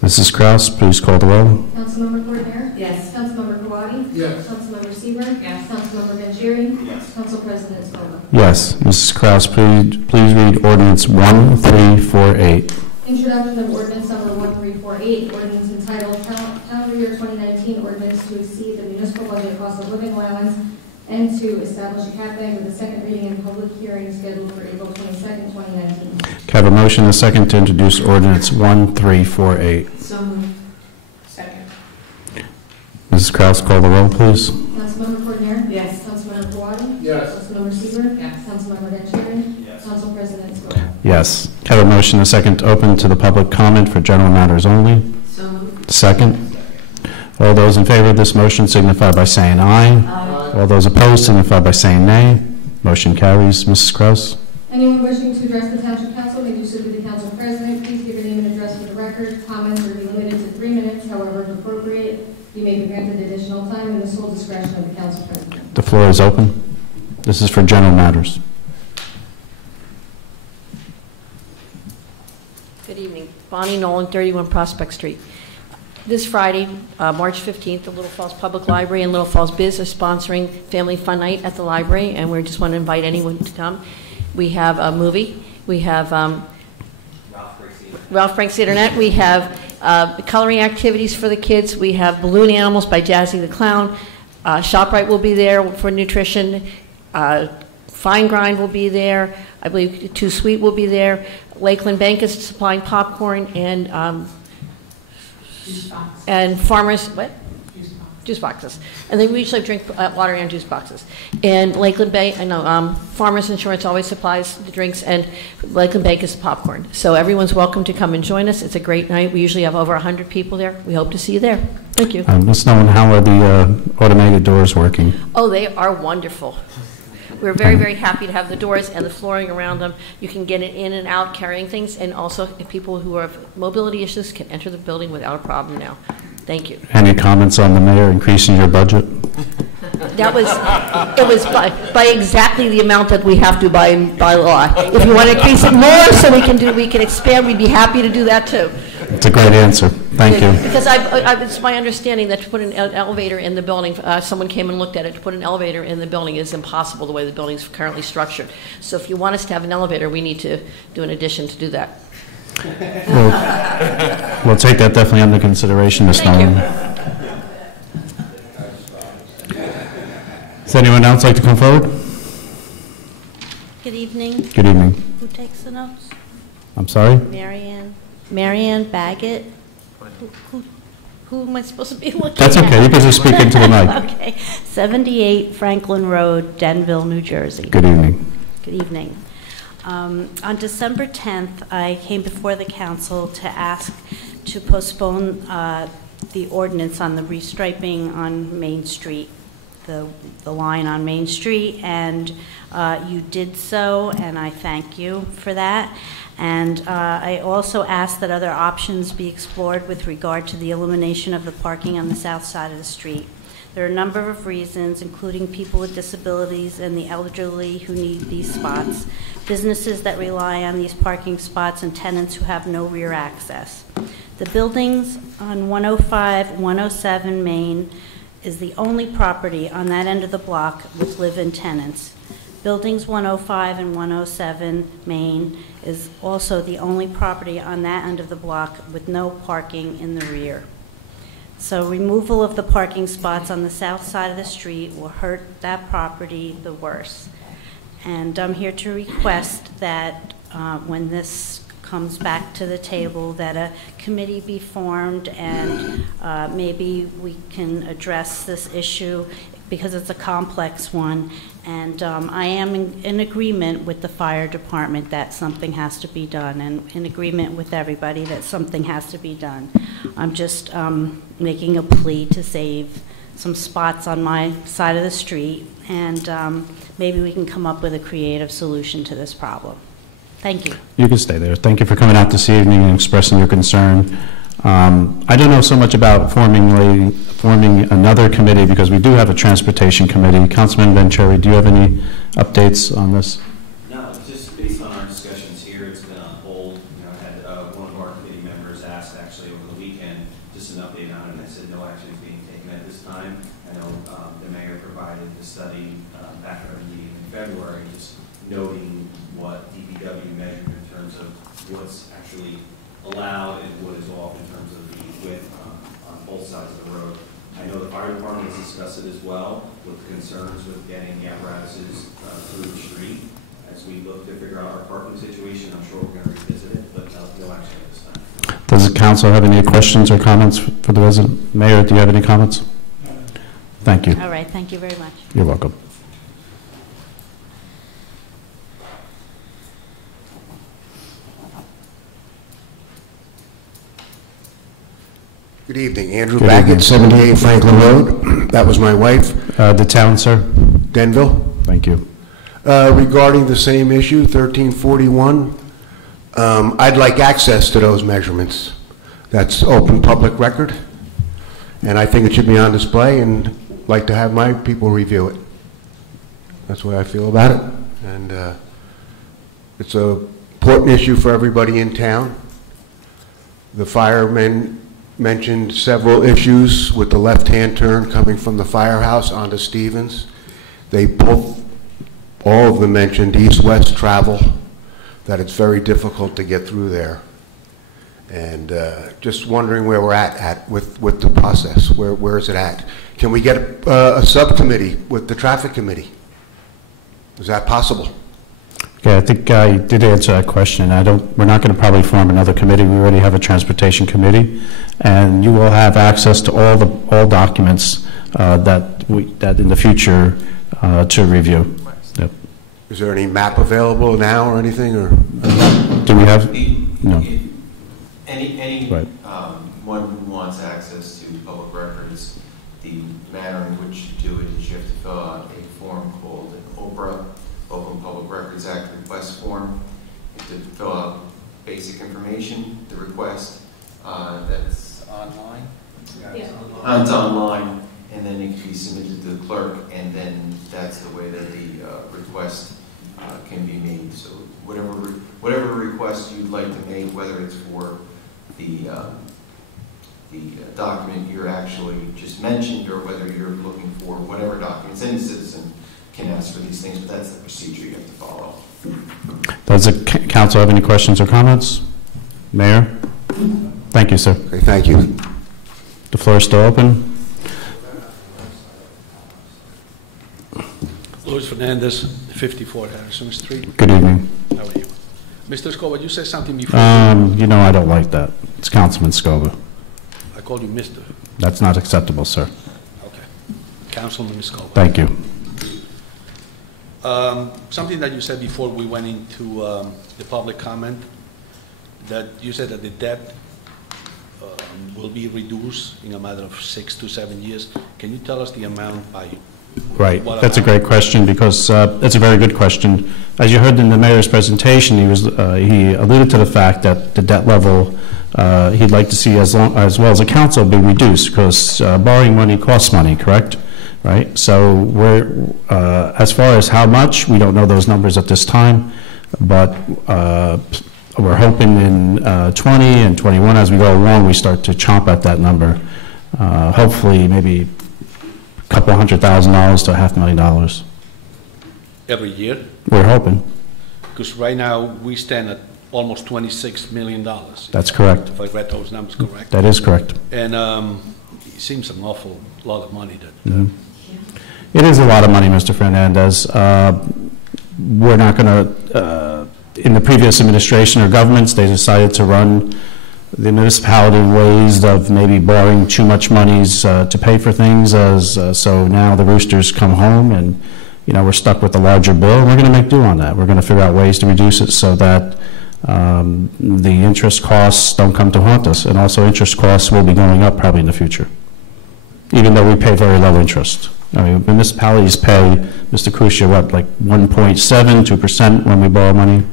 Mrs. Kraus, please call the roll. Councilmember Coordinator? Yes. Councilmember Kawadi? Yes. Councilmember Seaver? Yes. Councilmember Vanchery? Yes. Council President Scola? Yes. Mrs. Kraus, please read ordinance 1348. Introduction of ordinance number 1348, ordinance entitled Calendar Year 2019 Ordinance to exceed the municipal budget cost of living allowance and to establish a cap bank with a second reading and public hearing scheduled for April 22nd, 2019. Can I have a motion and a second to introduce ordinance 1348? So moved. Second. Mrs. Kraus, call the roll, please. Councilmember Coordinator? Yes. Councilmember Kawadi? Yes. Councilmember Seaver? Yes. Councilmember Vanchery? Yes. Council President Scola? Yes. Can I have a motion and a second to open to the public comment for general matters only? So moved. Second. All those in favor of this motion signify by saying aye. All those opposed signify by saying nay. Motion carries. Mrs. Kraus? Anyone wishing to address the Township Council may do so to the Council President. Please give your name and address for the record. Comments are to be limited to 3 minutes. However, if appropriate, you may be granted additional time in the sole discretion of the Council President. The floor is open. This is for general matters. Good evening. Bonnie Nolan, 31 Prospect Street. This Friday, March 15th, the Little Falls Public Library and Little Falls Biz are sponsoring Family Fun Night at the library, and we just want to invite anyone to come. We have a movie. We have Ralph Breaks the Internet. We have coloring activities for the kids. We have balloon animals by Jazzy the Clown. ShopRite will be there for nutrition. Fine Grind will be there. I believe Too Sweet will be there. Lakeland Bank is supplying popcorn and farmers, what? Juice boxes. And then we usually drink water and juice boxes. And Lakeland Bank, I know, Farmers Insurance always supplies the drinks, and Lakeland Bank is the popcorn. So everyone's welcome to come and join us. It's a great night. We usually have over 100 people there. We hope to see you there. Thank you. Ms. Nolan, how are the automated doors working? Oh, they are wonderful. We're very, very happy to have the doors and the flooring around them. You can get it in and out carrying things, and also people who have mobility issues can enter the building without a problem now. Thank you. Any comments on the mayor increasing your budget? That was, it was by exactly the amount that we have to by law. If you want to increase it more so we can expand, we'd be happy to do that too. It's a great answer. Thank you. Because it's my understanding that to put an elevator in the building, someone came and looked at it, to put an elevator in the building is impossible the way the building's currently structured. So if you want us to have an elevator, we need to do an addition to do that. We'll take that definitely under consideration this time. Does anyone else like to come forward? Good evening. Good evening. Who takes the notes? I'm sorry? Marianne Baggett. Who am I supposed to be looking at? That's okay. You can just speak into the mic. Okay. 78 Franklin Road, Denville, New Jersey. Good evening. Good evening. On December 10th, I came before the council to ask to postpone the ordinance on the restriping on Main Street, the line on Main Street, and you did so, and I thank you for that. And I also asked that other options be explored with regard to the elimination of the parking on the south side of the street. There are a number of reasons, including people with disabilities and the elderly who need these spots, businesses that rely on these parking spots, and tenants who have no rear access. The buildings on 105, 107 Main is the only property on that end of the block with live-in tenants. Buildings 105 and 107 Main is also the only property on that end of the block with no parking in the rear. So removal of the parking spots on the south side of the street will hurt that property the worst. And I'm here to request that when this comes back to the table, that a committee be formed and maybe we can address this issue because it's a complex one. And I am in agreement with the fire department that something has to be done, and in agreement with everybody that something has to be done. I'm just making a plea to save some spots on my side of the street, and maybe we can come up with a creative solution to this problem. Thank you. You can stay there. Thank you for coming out this evening and expressing your concern. I don't know so much about forming another committee because we do have a transportation committee. Councilman Vancherry, do you have any updates on this? No, just based on our discussions here, it's been on hold. You know, I had one of our committee members asked actually over the weekend just an update on it, and I said no action is being taken at this time. I know the mayor provided the study back at our meeting in February, just noting what DPW measured in terms of what's actually allowed and what is off in terms of the width on both sides of the road. I know the fire department has discussed it as well with concerns with getting the apparatuses through the street. As we look to figure out our parking situation, I'm sure we're going to revisit it, but no action at this time. Does the council have any questions or comments for the resident? Mayor, do you have any comments? Thank you. All right, thank you very much. You're welcome. Good evening. Andrew Baggett, 78 Franklin Road. That was my wife. The town, sir? Denville. Thank you. Regarding the same issue, 1341, I'd like access to those measurements. That's open public record, and I think it should be on display, and like to have my people review it. That's the way I feel about it, and it's an important issue for everybody in town. The firemen mentioned several issues with the left-hand turn coming from the firehouse onto Stevens. They both, all of them mentioned east-west travel, that it's very difficult to get through there. And just wondering where we're at with the process. Where is it at? Can we get a subcommittee with the traffic committee? Is that possible? Okay, I think I did answer that question. We're not going to probably form another committee. We already have a transportation committee, and you will have access to all documents that in the future to review. Yep. Is there any map available now or anything, or do we have? No. Any right. One who wants access to public records, the manner in which you do it is you have to fill out a form called an OPRA, Open Public Records Act request form. You have to fill out basic information, the request. That's online? Yeah. It's online, and then it can be submitted to the clerk, and then that's the way that the request can be made. So whatever request you'd like to make, whether it's for the document you're actually just mentioned, or whether you're looking for whatever documents. Any citizen can ask for these things, but that's the procedure you have to follow. Does the council have any questions or comments? Mayor? Thank you, sir. Okay, thank you. The floor is still open. Luis Fernandez, 54 Harrison Street. Good evening. How are you? Mr. Scoba, you said something before. You know I don't like that. It's Councilman Scoba. I called you Mr. That's not acceptable, sir. Okay. Councilman Scoba. Thank you. Something that you said before we went into the public comment, that you said that the debt will be reduced in a matter of 6 to 7 years. Can you tell us the amount by Right. what That's a amount? great question, because it's a very good question. As you heard in the mayor's presentation, he alluded to the fact that the debt level he'd like to see, as well as the council, be reduced, because borrowing money costs money, correct? Right? So we're, as far as how much, we don't know those numbers at this time, but we're hoping in 20 and 21, as we go along, we start to chomp at that number. Hopefully, maybe a couple $100,000 to $500,000. Every year? We're hoping. Because right now, we stand at almost $26 million. That's correct. If I read those numbers correct. That is correct. And it seems an awful lot of money that... It is a lot of money, Mr. Fernandez. We're not going to, in the previous administration or governments, they decided to run the municipality in ways of maybe borrowing too much monies to pay for things. So now the roosters come home and, you know, we're stuck with a larger bill. And we're going to make do on that. We're going to figure out ways to reduce it so that the interest costs don't come to haunt us. And also interest costs will be going up probably in the future, even though we pay very low interest. I mean, municipalities pay, Mr. Kusia, what, like 1.7%, 2% when we borrow money?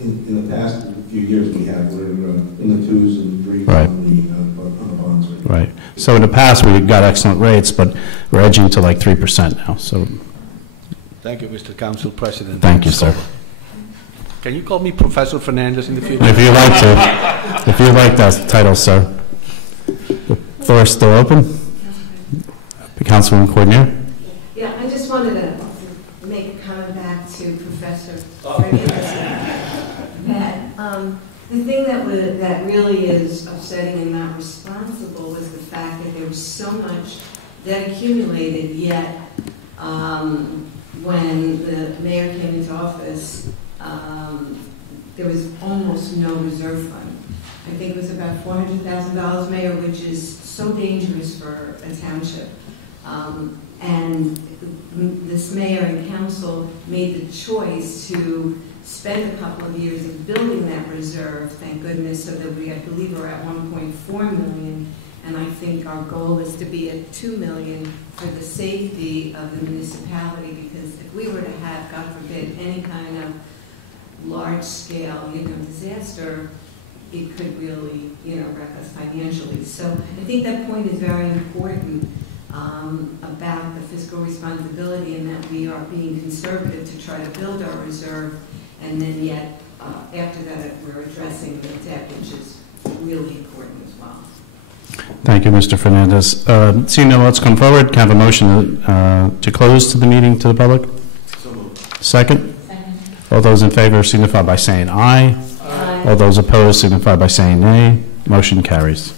In the past few years we have, we're in the 2s and 3s Right. on the bonds. Right. So in the past, we got excellent rates, but we're edging to like 3% now, so. Thank you, Mr. Council President. Thank you, sir. Can you call me Professor Fernandez in the future? If you like to. If you like that title, sir. The floor is still open. Councilwoman Coordinator. Yeah, I just wanted to make a comment back to Professor Fernandez. That the thing that really is upsetting and not responsible was the fact that there was so much that accumulated, yet when the mayor came into office, there was almost no reserve fund. I think it was about $400,000, Mayor, which is so dangerous for a township. And this mayor and council made the choice to spend a couple of years in building that reserve, thank goodness, so that we, I believe, are at 1.4 million, and I think our goal is to be at 2 million for the safety of the municipality, because if we were to have, God forbid, any kind of large-scale, disaster, it could really, wreck us financially. So I think that point is very important. About the fiscal responsibility, and that we are being conservative to try to build our reserve, and then yet after that we're addressing the debt, which is really important as well. Thank you, Mr. Fernandez. Seeing no one else come forward, can I have a motion to close to the meeting to the public? So moved. Second? Second. All those in favor signify by saying aye. Aye. All those opposed signify by saying nay. Motion carries.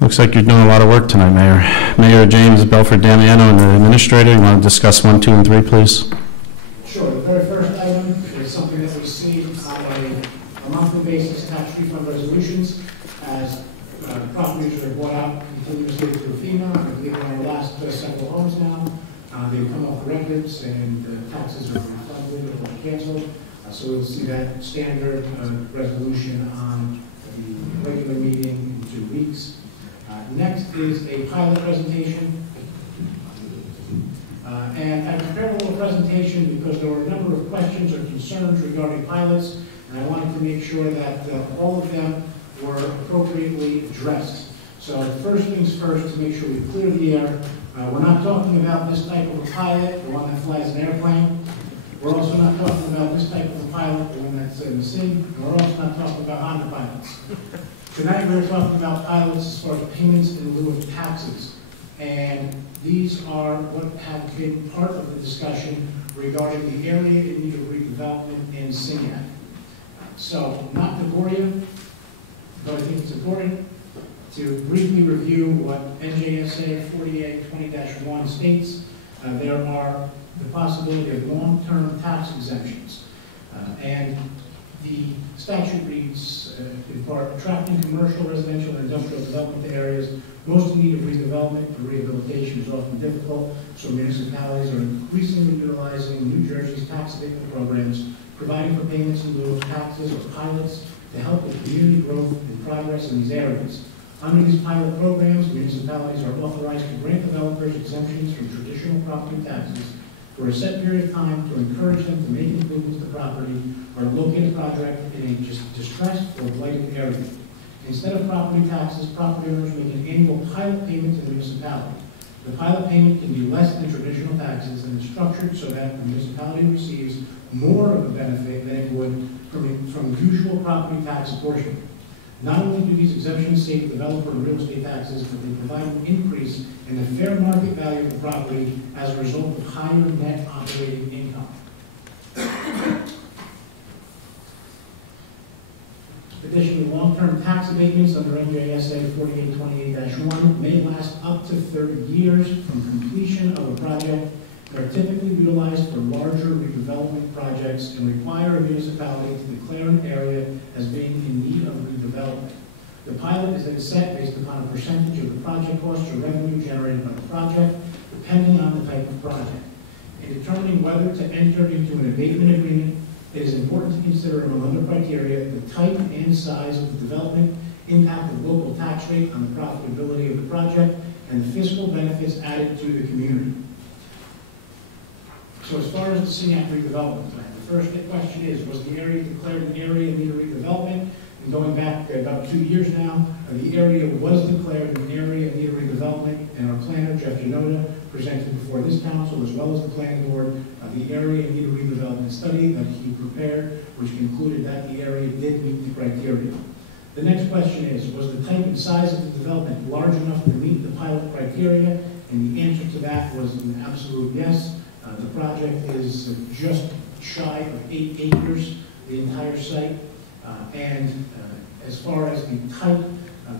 Looks like you're doing a lot of work tonight, Mayor. Mayor James Belford Damiano and the Administrator, you want to discuss 1, 2, and 3, please? Sure. The very first item is something that we see on a monthly basis, tax refund resolutions, as properties are bought out continuously through FEMA. I believe in our last several homes now, they've come off the records and the taxes are refunded or canceled. So we'll see that standard resolution on the regular meeting in 2 weeks. Next is a pilot presentation. And I prepared a little presentation because there were a number of questions or concerns regarding pilots, and I wanted to make sure that all of them were appropriately addressed. So first things first, to make sure we clear the air, we're not talking about this type of a pilot, the one that flies an airplane. We're also not talking about this type of a pilot, the one that's in the sea. And we're also not talking about Honda pilots. Tonight we're talking about pilots as far as payments in lieu of taxes. And these are what have been part of the discussion regarding the area in need of redevelopment in Singat. So, not to bore you, but I think it's important to briefly review what NJSA 4820-1 states. There are the possibility of long-term tax exemptions. And the statute reads, in part, attracting commercial, residential, and industrial development to areas most in need of redevelopment or rehabilitation is often difficult, so municipalities are increasingly utilizing New Jersey's tax abatement programs, providing for payments in lieu of taxes or pilots to help with community growth and progress in these areas. Under these pilot programs, municipalities are authorized to grant developers exemptions from traditional property taxes for a set period of time to encourage them to make improvements to property or locate a project in a distressed or blighted area. Instead of property taxes, property owners make an annual pilot payment to the municipality. The pilot payment can be less than traditional taxes and is structured so that the municipality receives more of a benefit than it would from the usual property tax apportionment. Not only do these exemptions save the developer in real estate taxes, but they provide an increase in the fair market value of the property as a result of higher net operating income. Additionally, long-term tax abatements under NJSA 4828-1 may last up to 30 years from completion of a project. They are typically utilized for larger redevelopment projects and require a municipality to declare an area as being in need of redevelopment. The pilot is then set based upon a percentage of the project costs or revenue generated by the project, depending on the type of project. In determining whether to enter into an abatement agreement, it is important to consider, among other criteria, the type and size of the development, impact of local tax rate on the profitability of the project, and the fiscal benefits added to the community. So as far as the Singat redevelopment plan, the first question is, was the area declared an area in need of redevelopment? And going back about 2 years now, the area was declared an area in need of redevelopment, and our planner, Jeff Genoda, presented before this council, as well as the planning board, the area in need of redevelopment study that he prepared, which concluded that the area did meet the criteria. The next question is, was the type and size of the development large enough to meet the pilot criteria? And the answer to that was an absolute yes. The project is just shy of 8 acres, the entire site. And as far as the type,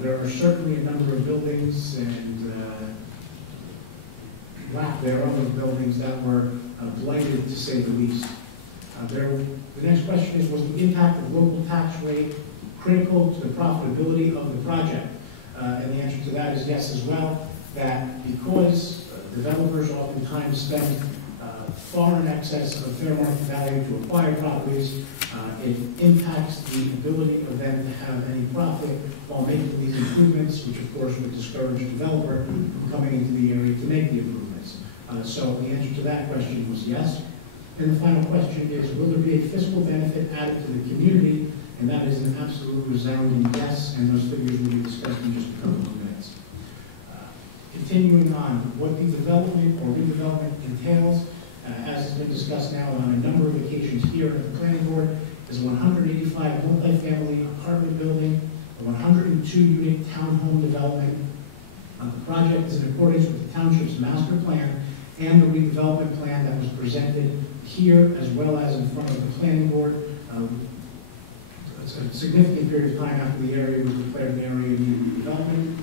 there are certainly a number of buildings and lack thereof of buildings that were blighted, to say the least. The next question is, was the impact of local tax rate critical to the profitability of the project? And the answer to that is yes as well, that because developers oftentimes spend far in excess of fair market value to acquire properties, it impacts the ability of them to have any profit while making these improvements, which of course would discourage the developer from coming into the area to make the improvements. So the answer to that question was yes. And the final question is, will there be a fiscal benefit added to the community? And that is an absolute resounding yes, and those figures will be discussed in just a couple of minutes. Continuing on, what the development or redevelopment entails, as has been discussed now on a number of occasions here at the planning board, is a 185 multifamily apartment building, a 102-unit townhome development. The project is in accordance with the township's master plan and the redevelopment plan that was presented here as well as in front of the planning board. It's a significant period of time after the area was declared an area in need of redevelopment.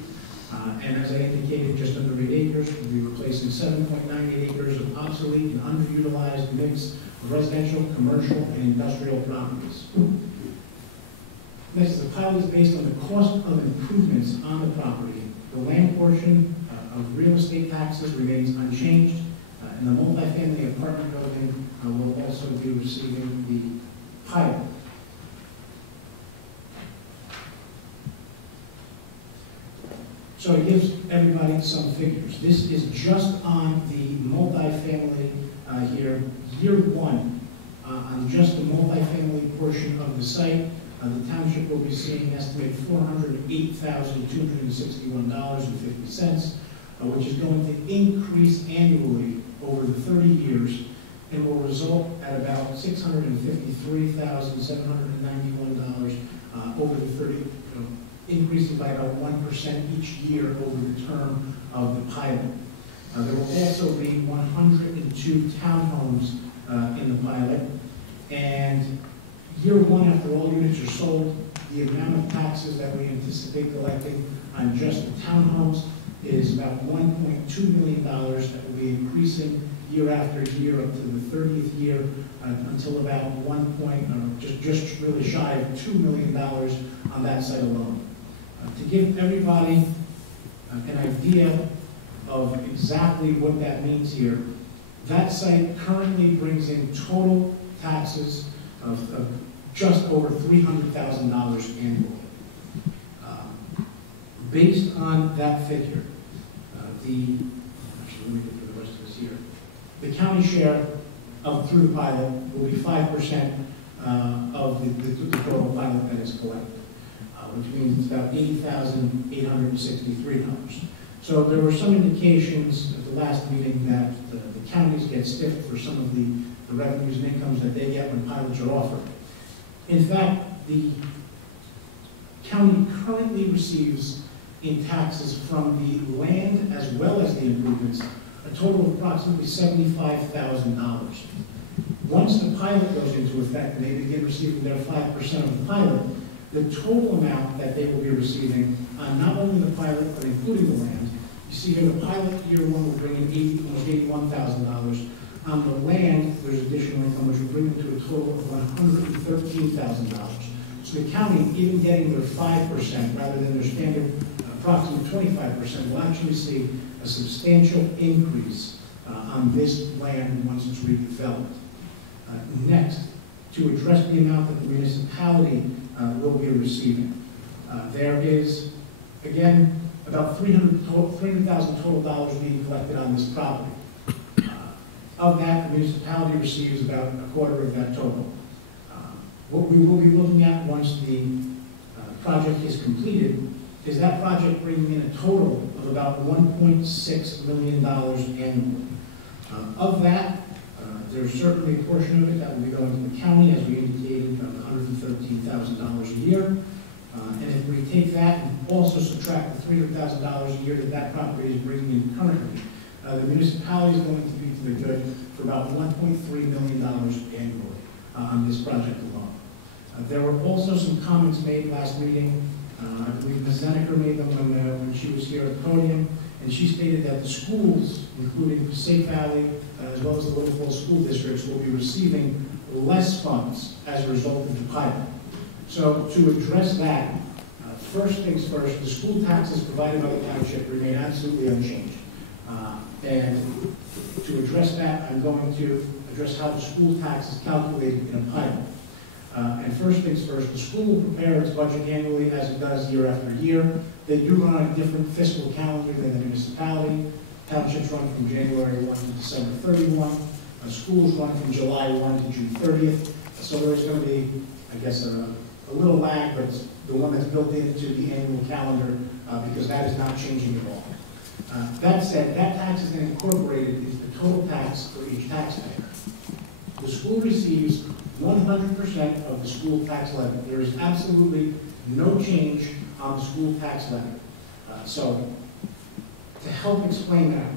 And as I indicated, just under 8 acres, we'll be replacing 7.98 acres of obsolete and underutilized mix of residential, commercial, and industrial properties. Next, the pilot is based on the cost of improvements on the property. The land portion of real estate taxes remains unchanged, and the multifamily apartment building will also be receiving the pilot. So it gives everybody some figures. This is just on the multifamily here, year one, on just the multifamily portion of the site. The township will be seeing an estimated $408,261.50, which is going to increase annually over the 30 years and will result at about $653,791 over the increasing by about 1% each year over the term of the pilot. There will also be 102 townhomes in the pilot, and year one, after all units are sold, the amount of taxes that we anticipate collecting on just the townhomes is about $1.2 million that will be increasing year after year up to the 30th year until about just really shy of $2 million on that site alone. To give everybody an idea of exactly what that means here, that site currently brings in total taxes of just over $300,000 annually. Based on that figure, actually let me get to the rest of this here. The county share through the pilot will be 5% of the total pilot that is collected, which means it's about $80,863. So there were some indications at the last meeting that the counties get stiffed for some of the revenues and incomes that they get when pilots are offered. In fact, the county currently receives in taxes from the land as well as the improvements a total of approximately $75,000. Once the pilot goes into effect and they begin receiving their 5% of the pilot, the total amount that they will be receiving on not only the pilot but including the land, you see here the pilot year one will bring in almost $81,000. On the land, there's additional income which will bring them to a total of $113,000. So the county, even getting their 5% rather than their standard approximate 25%, will actually see a substantial increase on this land once it's redeveloped. Next, to address the amount that the municipality will be receiving, there is, again, about $300,000 total dollars being collected on this property. Of that, the municipality receives about a quarter of that total. What we will be looking at once the project is completed is that project bringing in a total of about $1.6 million annually. Of that, there's certainly a portion of it that will be going to the county, as we indicated, about $113,000 a year. And if we take that and also subtract the $300,000 a year that that property is bringing in currently, the municipality is going to be to the good for about $1.3 million annually on this project alone. There were also some comments made last meeting. I believe Ms. Zeneker made them when she was here at the podium, and she stated that the schools, including Passaic Valley, as well as the Little Falls school districts, will be receiving less funds as a result of the pilot. So to address that, first things first, the school taxes provided by the township remain absolutely unchanged. And to address that, I'm going to address how the school tax is calculated in a pilot. And first things first, the school will prepare its budget annually as it does year after year. They do run on a different fiscal calendar than the municipality. Townships run from January 1 to December 31. Schools run from July 1 to June 30th. So there's going to be, I guess, a little lag, but it's the one that's built into the annual calendar because that is not changing at all. That said, that tax is then incorporated into the total tax for each taxpayer. The school receives 100% of the school tax levy. There is absolutely no change on the school tax levy. So, to help explain that,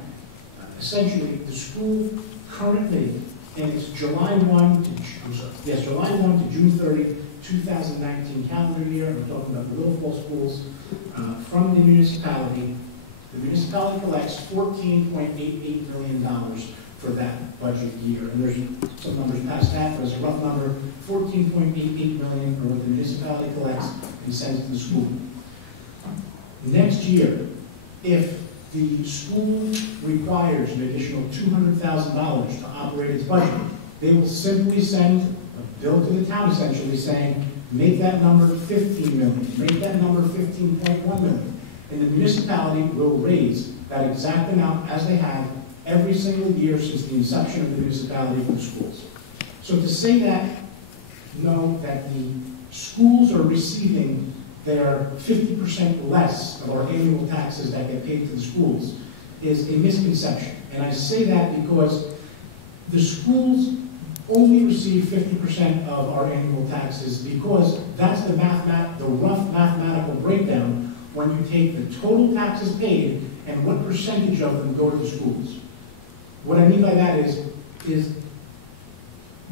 essentially, the school currently, in its July 1 to June 30, 2019 calendar year, we're talking about the Little Falls schools, from the municipality collects $14.88 million for that budget year. And there's some numbers past that, but as a rough number, $14.88 million are what the municipality collects and sends to the school. Next year, if the school requires an additional $200,000 to operate its budget, they will simply send a bill to the town essentially saying, make that number 15 million, make that number 15.1 million. And the municipality will raise that exact amount as they have every single year since the inception of the municipality for the schools. So to say that, know that the schools are receiving their 50% less of our annual taxes that get paid to the schools is a misconception. And I say that because the schools only receive 50% of our annual taxes because that's the rough mathematical breakdown when you take the total taxes paid and what percentage of them go to the schools. What I mean by that is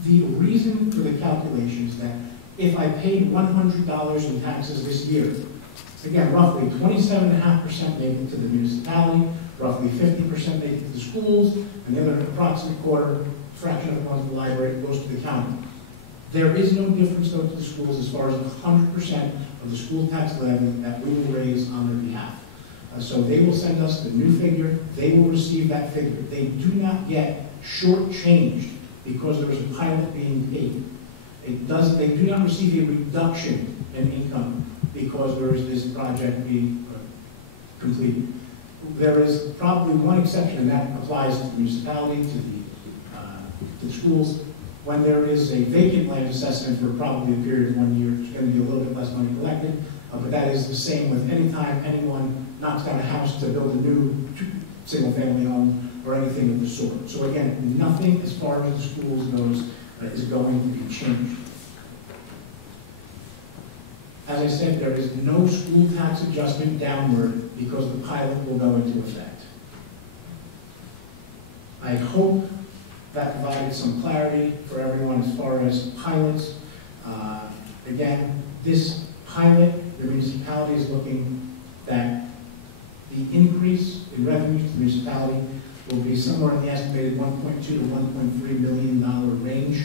the reason for the calculation is that if I paid $100 in taxes this year, again, roughly 27.5% make it to the municipality, roughly 50% make it to the schools, and the other approximate fraction of the funds of the library goes to the county. There is no difference though to the schools as far as 100% of the school tax levy that we will raise on their behalf. So they will send us the new figure, they will receive that figure. They do not get shortchanged because there is a pilot being paid. They do not receive a reduction in income because there is this project being completed. There is probably one exception, and that applies to the municipality, to the schools. When there is a vacant land assessment for probably a period of 1 year, there's going to be a little bit less money collected, but that is the same with any time anyone knocks down a house to build a new single-family home or anything of the sort. So again, nothing as far as the schools goes is going to be changed. As I said, there is no school tax adjustment downward because the pilot will go into effect. I hope that provided some clarity for everyone as far as pilots. Again, this pilot, the municipality is looking that the increase in revenue to the municipality will be somewhere in the estimated $1.2 to $1.3 million range.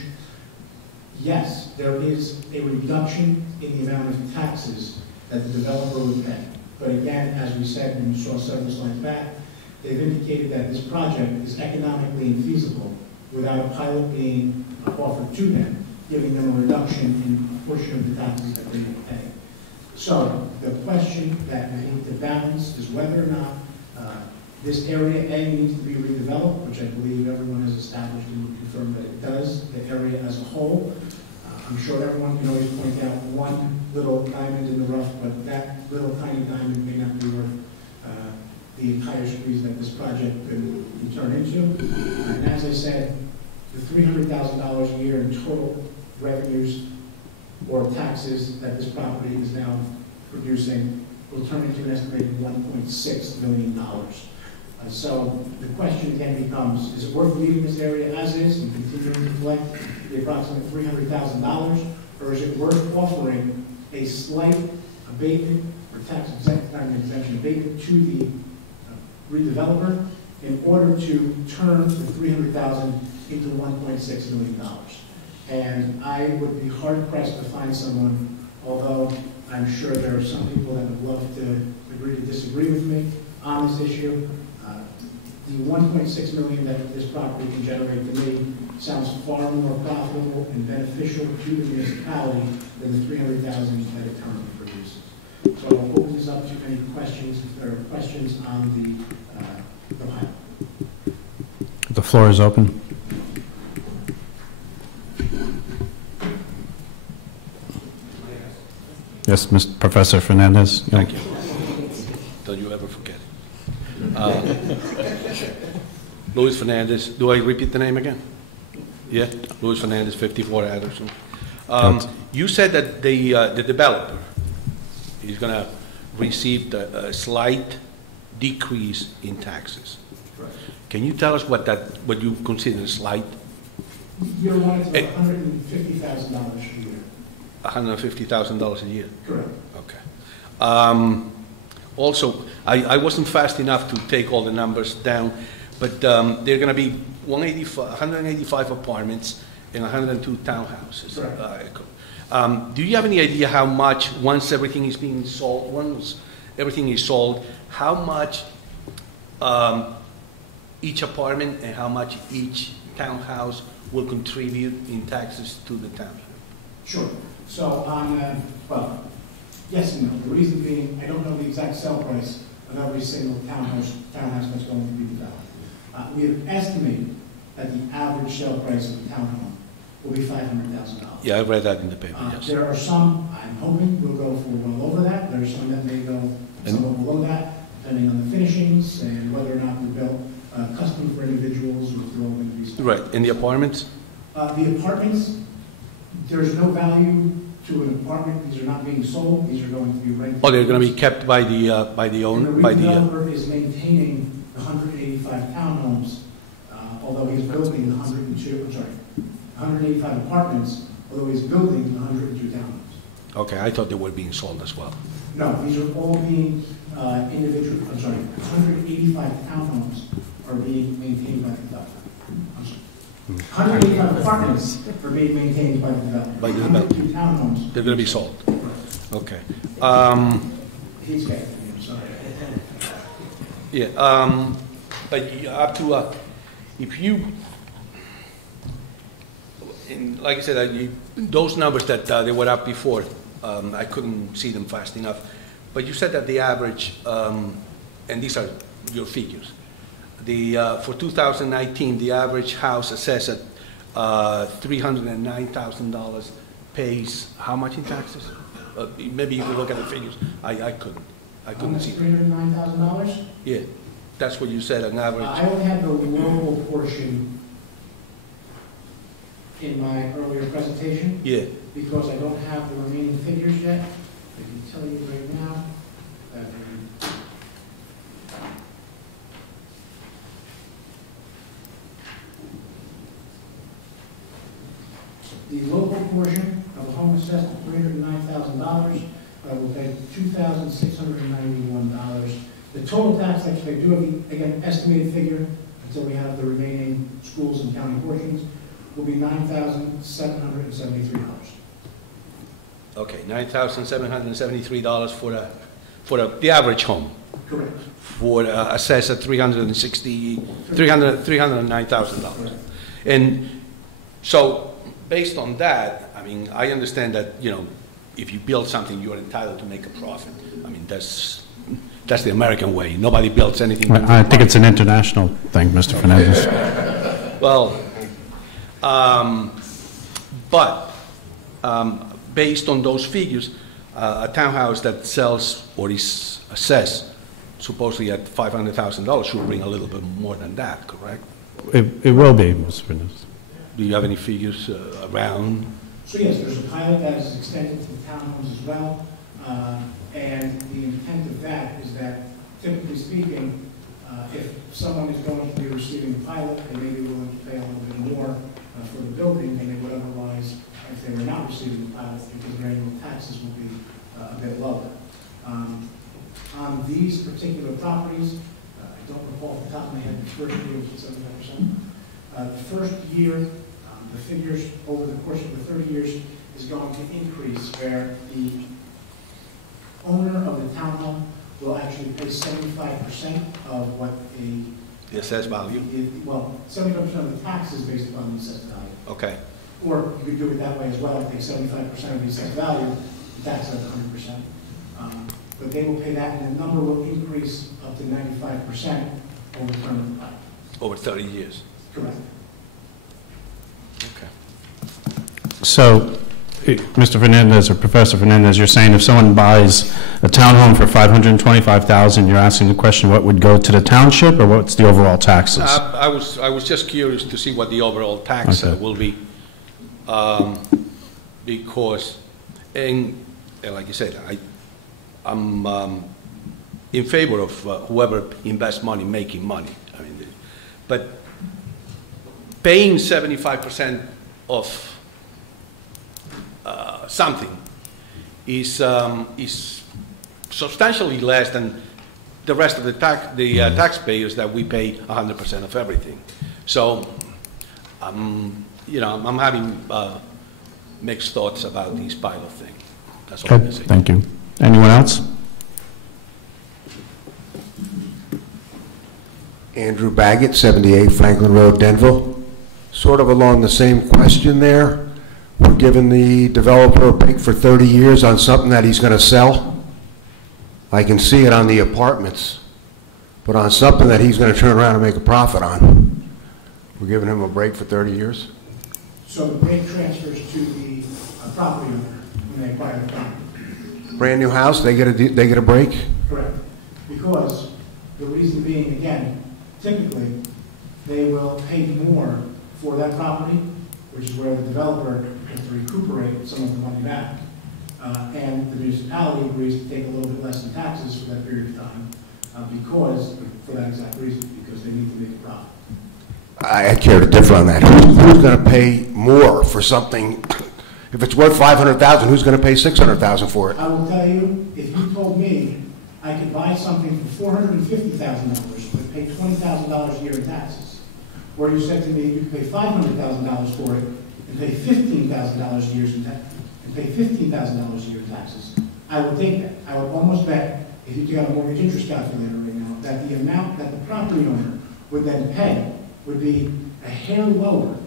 Yes, there is a reduction in the amount of taxes that the developer would pay. But again, as we said when you saw several slides back, they've indicated that this project is economically infeasible without a pilot being offered to them, giving them a reduction in a portion of the taxes that they will pay. So the question that we need to balance is whether or not this area A needs to be redeveloped, which I believe everyone has established and will confirm that it does, the area as a whole. I'm sure everyone can always point out one little diamond in the rough, but that little tiny diamond may not be worth the entire squeeze that this project can turn into. And as I said, the $300,000 a year in total revenues or taxes that this property is now producing will turn into an estimated $1.6 million. So the question again becomes, is it worth leaving this area as is and continuing to collect the approximate $300,000, or is it worth offering a slight abatement or tax exemption abatement to the redeveloper in order to turn the $300,000 into $1.6 million? And I would be hard-pressed to find someone, although I'm sure there are some people that would love to agree to disagree with me on this issue. The $1.6 million that this property can generate to me sounds far more profitable and beneficial to the municipality than the $300,000 that it currently produces. So I'll open this up to any questions, if there are questions on the pilot. The floor is open. Yes, Mr. Professor Fernandez. Thank you. Don't you ever forget. Luis Fernandez. Do I repeat the name again? Yeah, Luis Fernandez, 54 Anderson. You said that the developer is going to receive a slight decrease in taxes. Correct. Can you tell us what you consider slight? You're wanting to $150,000 a year. $150,000 a year? Correct. Okay. Also, I wasn't fast enough to take all the numbers down, but there are going to be 185 apartments and 102 townhouses. Correct. Do you have any idea how much, once everything is being sold, how much each apartment and how much each townhouse will contribute in taxes to the township? Sure. So on, well, yes and no. The reason being, I don't know the exact sale price of every single townhouse that's going to be developed. We have estimated that the average sale price of a townhome will be $500,000. Yeah, I read that in the paper, yes. There are some, I'm hoping, will go for well over that. There are some that may go somewhat below that, depending on the finishings and whether or not they're built custom for individuals or if they're all going to be... Right, and the apartments? The apartments, there's no value to an apartment. These are not being sold. These are going to be rented. Oh, they're going to be kept by the owner? And the redeveloper is maintaining the 185 townhomes, although he's building the 185 apartments, although he's building the 102 townhomes. Okay, I thought they were being sold as well. No, these are all being 185 townhomes are being maintained by the developer. 185 apartments are being maintained by the developer. By the developer. 102 townhomes. They're going to be sold. Okay. He's getting me, I'm sorry. Yeah, but you have to, if you, like I said, those numbers that they were up before, I couldn't see them fast enough. But you said that the average, and these are your figures, for 2019, the average house assessed at $309,000 pays how much in taxes? Maybe you could look at the figures. I couldn't see them. $309,000? Yeah, that's what you said, an average. I only have the local portion in my earlier presentation. Yeah. Because I don't have the remaining figures yet. I can tell you right now that the local portion of the home assessed at $309,000 will pay $2,691. The total tax, actually, I do have, again, estimated figure until we have the remaining schools and county portions, will be $9,773. Okay, $9,773 for the average home. Correct. For assessed at $309,000. And so, based on that, I mean, I understand that, you know, if you build something, you're entitled to make a profit. I mean, that's the American way. Nobody builds anything. I think it's an international thing, Mr. Fernandez. Well, based on those figures, a townhouse that sells or is assessed supposedly at $500,000 should bring a little bit more than that, correct? It will be, Mr. Fernandez. Do you have any figures around? So yes, there's a pilot that is extended to the townhomes as well, and the intent of that is that, typically speaking, if someone is going to be receiving a pilot, they may be willing to pay a little bit more for the building than they would otherwise if they were not receiving the pilot, because their annual taxes will be a bit lower. On these particular properties, I don't recall off the top of my head the first year was 75%. The first year, the figures over the course of the 30 years is going to increase, where the owner of the townhome will actually pay 75% of what the assessed value? Well, 75% of the tax is based upon the assessed value. Okay. Or you could do it that way as well. I think 75% of the assessed value, the tax is 100%. But they will pay that, and the number will increase up to 95% over the term of the pilot. Over 30 years? Correct. Okay. So, Mr. Fernandez or Professor Fernandez, you're saying if someone buys a townhome for $525,000, you're asking the question what would go to the township, or what's the overall taxes? I was just curious to see what the overall tax will be, because, and like you said, I'm in favor of whoever invests money making money. I mean, but paying 75% of something is substantially less than the rest of the taxpayers that we pay 100% of everything. So, you know, I'm having mixed thoughts about this pilot thing. That's all I'm Okay, saying. thank you. Anyone else? Andrew Baggett, 78 Franklin Road, Denville. Sort of along the same question there. We're giving the developer a break for 30 years on something that he's going to sell. I can see it on the apartments, but on something that he's going to turn around and make a profit on, we're giving him a break for 30 years? So the break transfers to the property owner when they acquire the property. Brand new house, they get a break? Correct. Because the reason being, again, typically, they will pay more for that property which is where the developer has to recuperate some of the money back. And the municipality agrees to take a little bit less in taxes for that period of time for that exact reason, because they need to make a profit. I care to differ on that. Who's going to pay more for something? If it's worth $500,000, who's going to pay $600,000 for it? I will tell you, if you told me I could buy something for $450,000 but pay $20,000 a year in taxes, or you said to me you could pay $500,000 for it and pay $15,000 a year in taxes, I would take that. I would almost bet, if you got a mortgage interest calculator right now, that the amount that the property owner would then pay would be a hair lower,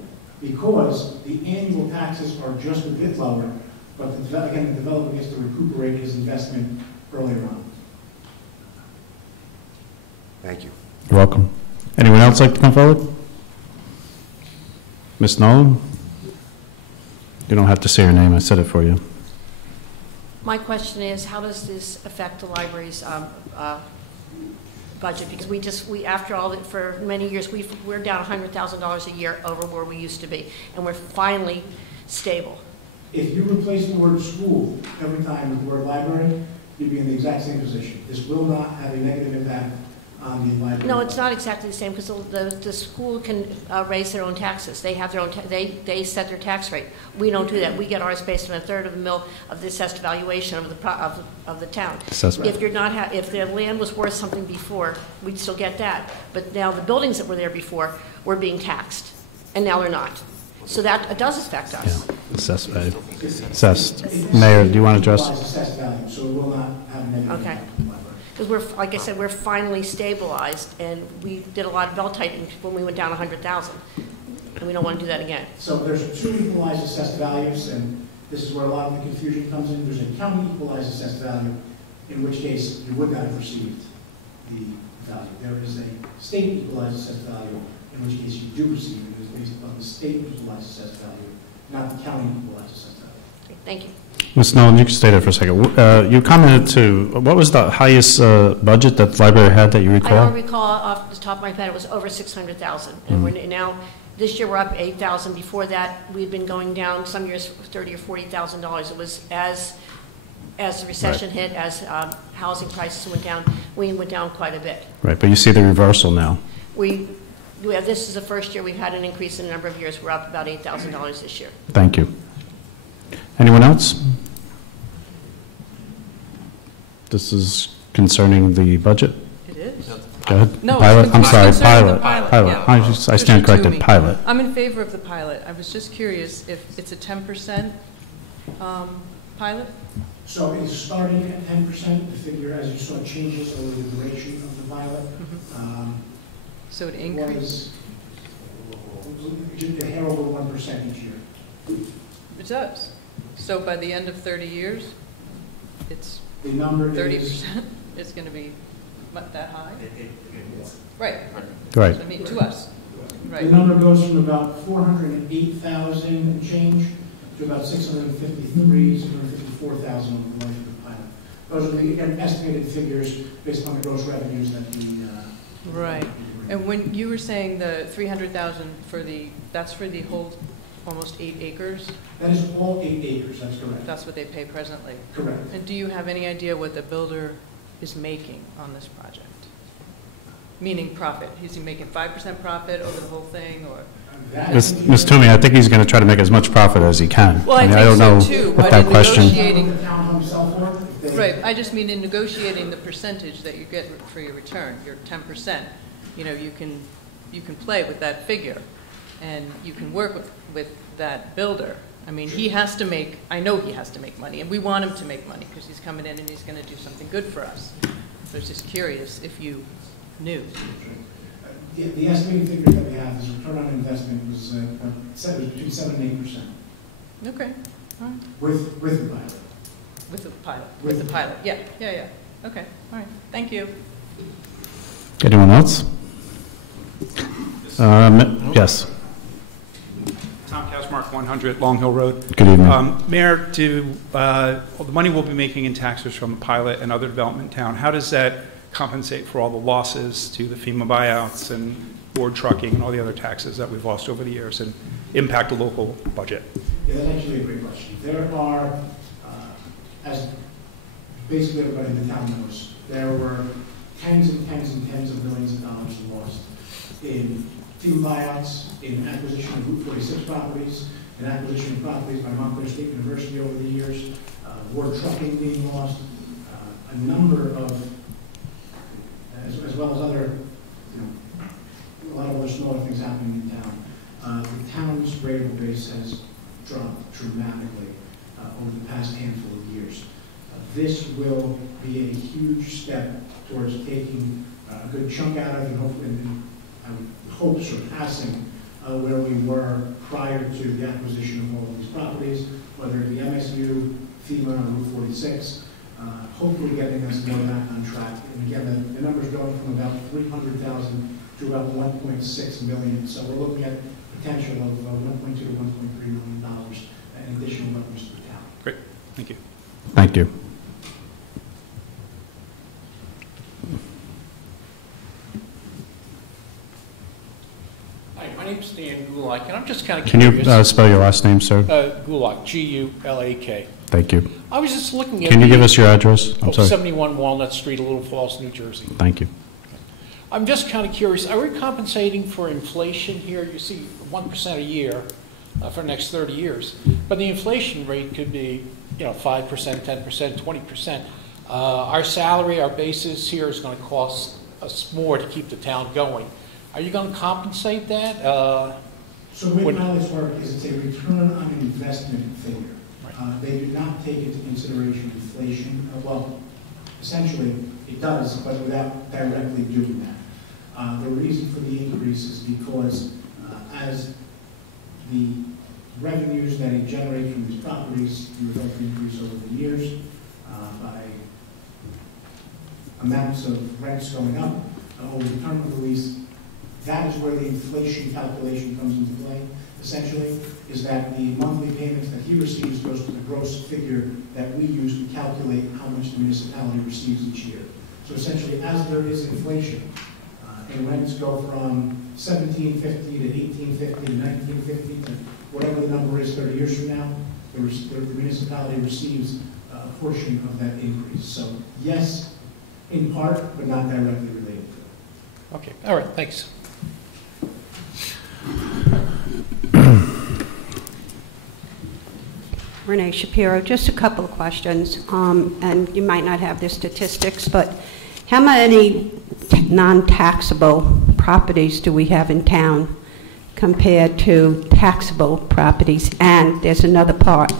because the annual taxes are just a bit lower, but again, the developer gets to recuperate his investment earlier on. Thank you. You're welcome. Anyone else like to come forward? Ms. Nolan? You don't have to say your name, I said it for you. My question is, how does this affect the library's budget? Because after all, for many years, we're down $100,000 a year over where we used to be, and we're finally stable. If you replace the word school every time with the word library, you'd be in the exact same position. This will not have a negative impact on the library. No, it's not exactly the same, because the school can raise their own taxes. They have their own, they set their tax rate. We don't do that. We get ours based on a third of the mill of the assessed valuation of the town. Assessment. If their land was worth something before, we'd still get that. But now the buildings that were there before were being taxed, and now they're not. So that does affect us. Yeah. Assessed value. Assessed. Mayor, do you want to address? Assessed value, so it will not have a negative Okay. impact on the library. Because like I said, we're finally stabilized, and we did a lot of belt tightening when we went down 100,000, and we don't want to do that again. So there's two equalized assessed values, and this is where a lot of the confusion comes in. There's a county equalized assessed value, in which case you would not have received the value. There is a state equalized assessed value, in which case you do receive it. It is based upon the state equalized assessed value, not the county equalized assessed value. Okay, thank you. Ms. Nolan, you can stay there for a second. You commented to, what was the highest budget that the library had that you recall? I don't recall off the top of my head, it was over 600,000. And we're now, this year we're up 8,000. Before that, we've been going down some years $30,000 or $40,000. It was as the recession hit, as housing prices went down, we went down quite a bit. Right, but you see the reversal now. This is the first year we've had an increase in a number of years. We're up about $8,000 this year. Thank you. Anyone else? This is concerning the budget? It is. Go ahead. No, pilot. it's I'm sorry, concerning pilot. the Pilot. yeah. I stand corrected. Pilot. I'm in favor of the pilot. I was just curious if it's a 10% pilot? So it's starting at 10%. The figure, as you saw, changes over the duration of the pilot. So it increases? A hair over 1% each year. It does. So by the end of 30 years, it's the number 30%? It's going to be that high? Right. Right. I mean, to us. Right. The number goes from about 408,000 and change to about 653, 654,000 over the life of the pilot. Those are the estimated figures based on the gross revenues that the right. And when you were saying the 300,000 that's for the whole almost 8 acres? That is all 8 acres, that's correct. That's what they pay presently? Correct. And do you have any idea what the builder is making on this project? Meaning profit? Is he making 5% profit over the whole thing, or? Ms. Toomey, I think he's going to try to make as much profit as he can. Well, I don't know if that question. Right, I just mean in negotiating the percentage that you get for your return, your 10%, you can play with that figure, and you can work with that builder. I mean, he has to make, I know he has to make money, and we want him to make money because he's coming in and he's going to do something good for us. So I was just curious if you knew. The estimated figure that we have is return on investment was between 7 and 8%. Okay. All right. With the pilot. With the pilot. With the pilot. Yeah. Okay. All right. Thank you. Anyone else? Yes. Tom Kasmark, 100 Long Hill Road. Good evening. Mayor, the money we'll be making in taxes from the pilot and other development in town, how does that compensate for all the losses to the FEMA buyouts and board trucking, and all the other taxes that we've lost over the years and impact the local budget? Yeah, that's actually a great question. There are, as basically everybody in the town knows, there were tens and tens and tens of millions of dollars lost in FEMA buyouts, in acquisition of Route 46 properties, in acquisition of properties by Montclair State University over the years, board trucking being lost, a number of, as well as other, a lot of other smaller things happening in town. The town's rateable base has dropped dramatically over the past handful of years. This will be a huge step towards taking a good chunk out of, and hopefully, I would hope, surpassing where we were prior to the acquisition of all of these properties, whether it be MSU, FEMA, or Route 46. Hopefully getting us more back on track. And again, the numbers going from about 300,000 to about 1.6 million. So we're looking at potential of 1.2 to 1.3 million dollars in additional revenues to the town. Great, thank you. Thank you. Hi, my name's Dan Gulak, and I'm just kind of Can curious. you spell your last name, sir? Gulak, G-U-L-A-K. Thank you. I was just looking at Can you give us your address? I'm sorry. 71 Walnut Street, Little Falls, New Jersey. Thank you. I'm just kind of curious, are we compensating for inflation here? You see 1% a year for the next 30 years, but the inflation rate could be, 5%, 10%, 20%. Our salary, our basis here is going to cost us more to keep the town going. Are you going to compensate that? So the way pilots work is it's a return on investment figure. They do not take into consideration inflation. Well, essentially it does, but without directly doing that. The reason for the increase is because as the revenues that it generates from these properties, you would hope to increase over the years by amounts of rents going up over the term of the lease. That is where the inflation calculation comes into play, essentially, is that the monthly payments that he receives goes to the gross figure that we use to calculate how much the municipality receives each year. So essentially, as there is inflation, and rents go from $17.50 to $18.50 to $19.50 to whatever the number is 30 years from now, the municipality receives a portion of that increase. So yes, in part, but not directly related to it. Okay, all right, thanks. Renee Shapiro, just a couple of questions, and you might not have the statistics, but how many non-taxable properties do we have in town compared to taxable properties? And there's another part.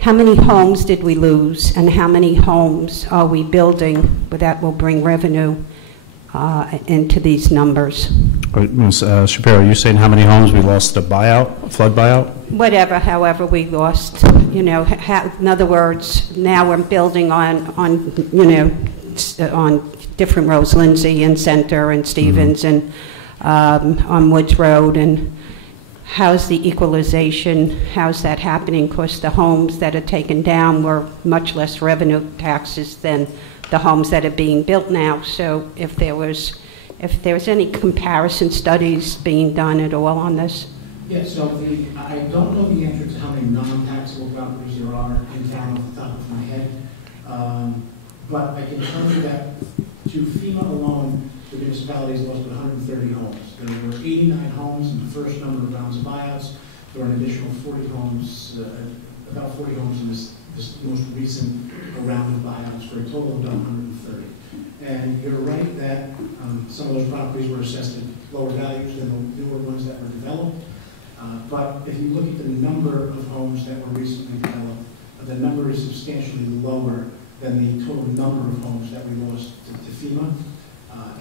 How many homes did we lose, and how many homes are we building that will bring revenue into these numbers? Ms. Shapiro, are you saying how many homes we lost to buyout, flood buyout? Whatever, however we lost, in other words, now we're building on different roads, Lindsay and Center and Stevens and on Woods Road, and how's the equalization, how's that happening? Because the homes that are taken down were much less revenue taxes than the homes that are being built now. So if there's any comparison studies being done at all on this? Yes, so I don't know the answer to how many non-taxable properties there are in town off the top of my head, but I can tell you that to FEMA alone, the municipality has lost 130 homes. There were 89 homes in the first number of rounds of buyouts. There were an additional 40 homes, about 40 homes in this most recent round of buyouts, for a total of about 130. And you're right that some of those properties were assessed at lower values than the newer ones that were developed. But if you look at the number of homes that were recently developed, the number is substantially lower than the total number of homes that we lost to FEMA.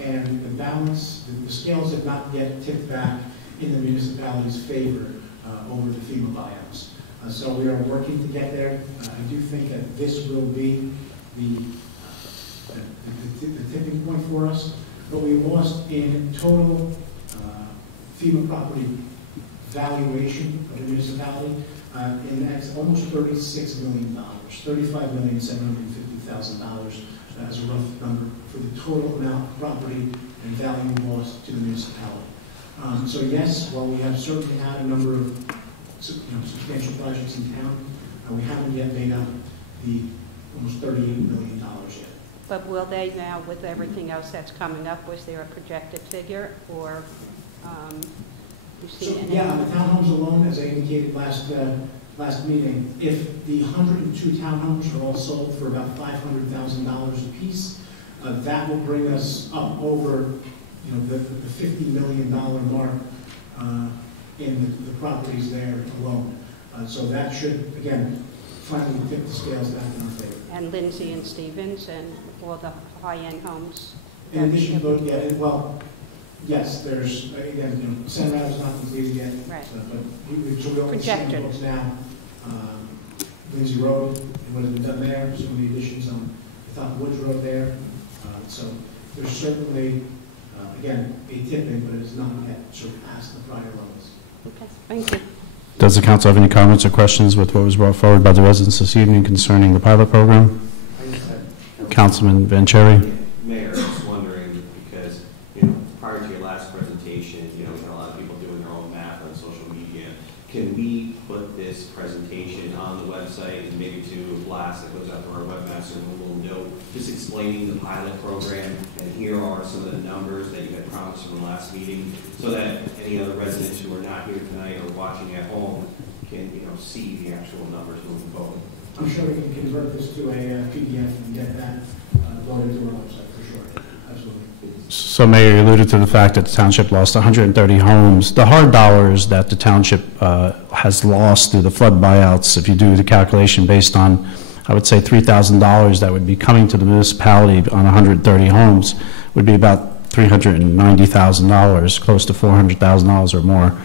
And the balance, the scales have not yet tipped back in the municipality's favor over the FEMA buyouts. So we are working to get there. I do think that this will be the tipping point for us. But we lost in total FEMA property valuation of the municipality, and that's almost $36 million, $35,750,000 as a rough number for the total amount of property and value lost to the municipality. So yes, while we have certainly had a number of substantial projects in town, we haven't yet made up the almost $38 million yet. But will they now, with everything else that's coming up, was there a projected figure, or you see So, any? yeah, on the townhomes alone, as I indicated last meeting, if the 102 townhomes are all sold for about $500,000 a piece, that will bring us up over, the $50 million mark in the properties there alone. So that should, again, finally tip the scales back in our favor. And Lindsay and Stevens and all the high-end homes? In addition to, yes, there's, again, Center Avenue is not completed yet. Right. But we all see the books now. Lindsay Road, and what has been done there, some of the additions on the top of Woods Road there. So there's certainly, again, a tipping, but it has not yet surpassed the prior levels. Okay, thank you. Does the council have any comments or questions with what was brought forward by the residents this evening concerning the pilot program? Councilman Vanchery. Mayor, I was wondering, because, prior to your last presentation, we had a lot of people doing their own math on social media. Can we put this presentation on the website and maybe to a blast that goes out to our webmaster and a little note just explaining the pilot program, and here are some of the numbers that you had promised from the last meeting, so that any other residents who are not here tonight or watching at home can, see the actual numbers moving forward? I'm sure we can convert this to a PDF and get that loaded to our website for sure. Absolutely. So, Mayor, you alluded to the fact that the township lost 130 homes. The hard dollars that the township has lost through the flood buyouts, if you do the calculation based on, I would say, $3,000 that would be coming to the municipality on 130 homes, would be about $390,000, close to $400,000 or more.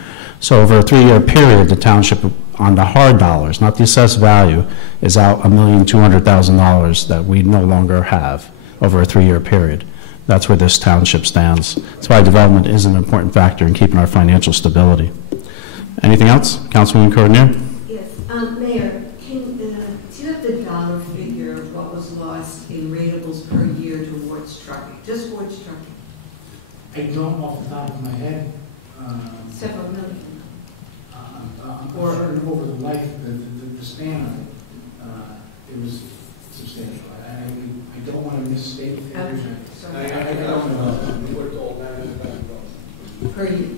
So over a 3-year period, the township, on the hard dollars, not the assessed value, is out $1,200,000 that we no longer have over a 3-year period. That's where this township stands. That's why development is an important factor in keeping our financial stability. Anything else? Councilwoman Coordinator? Yes. Mayor, do you have the dollar figure of what was lost in ratables per year towards trucking, just towards trucking? I don't off the top of my head. Several million. Or over the life, the span of it, it was substantial. I don't want to misstate figures. I don't know. Per year.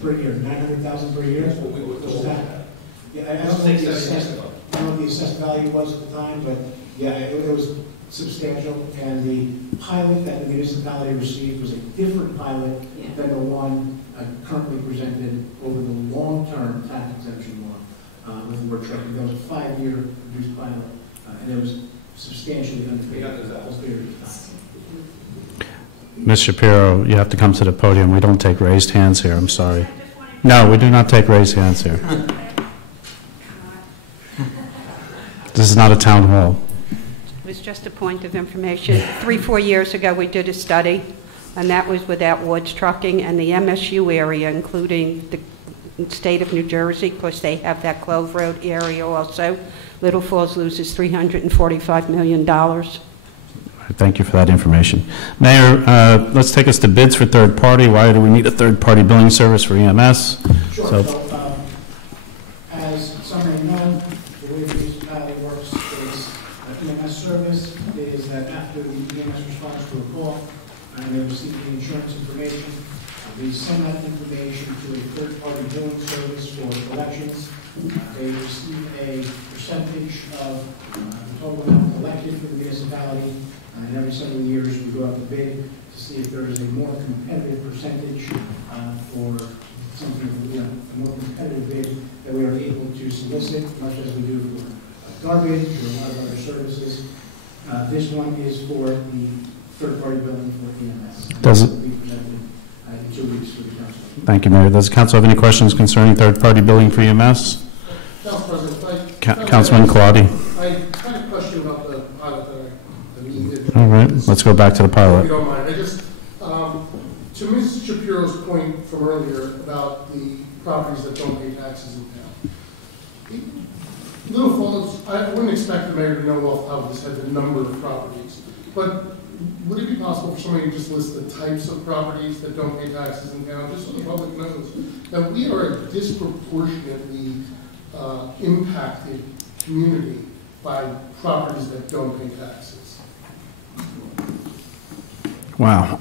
Per year, 900,000 per year. That's what we were told. Yeah, I don't know what the assessed value was at the time, but yeah, it was substantial. And the pilot that the municipality received was a different pilot than the one currently presented over the long-term tax exemption law with the word trucking. That was a 5-year reduced pilot, and it was substantially underpaid that whole period of time. Ms. Shapiro, you have to come to the podium. We don't take raised hands here. I'm sorry. No, we do not take raised hands here. This is not a town hall. It was just a point of information. 3-4 years ago, we did a study, and that was without Woods Trucking, and the MSU area, including the state of New Jersey, because they have that Clove Road area also. Little Falls loses $345 million. Thank you for that information. Mayor, let's take us to bids for third party. Why do we need a third party billing service for EMS? Sure. So, as some may know, the way the municipality works is EMS service is that after the EMS responds to a call and they receive the insurance information, we send that information to a third party billing service for collections. They receive a percentage of the total amount collected for the municipality. And every several years, we go out to bid to see if there is a more competitive percentage for something, a more competitive bid that we are able to solicit, much as we do for garbage or a lot of other services. This one is for the third-party billing for EMS. Does it? Be presented in 2 weeks for the council. Thank you, Mayor. Does the council have any questions concerning third-party billing for EMS? Council President, Councilman Colati. I had a question about the pilot that I mean. All right, let's go back to the pilot. If you don't mind, I just, to Ms. Shapiro's point from earlier about the properties that don't pay taxes in town. Little Falls, I wouldn't expect the mayor to know off the top of his head the number of properties, but would it be possible for somebody to just list the types of properties that don't pay taxes in town, just so the public knows that we are a disproportionately impacted community by properties that don't pay taxes? Wow.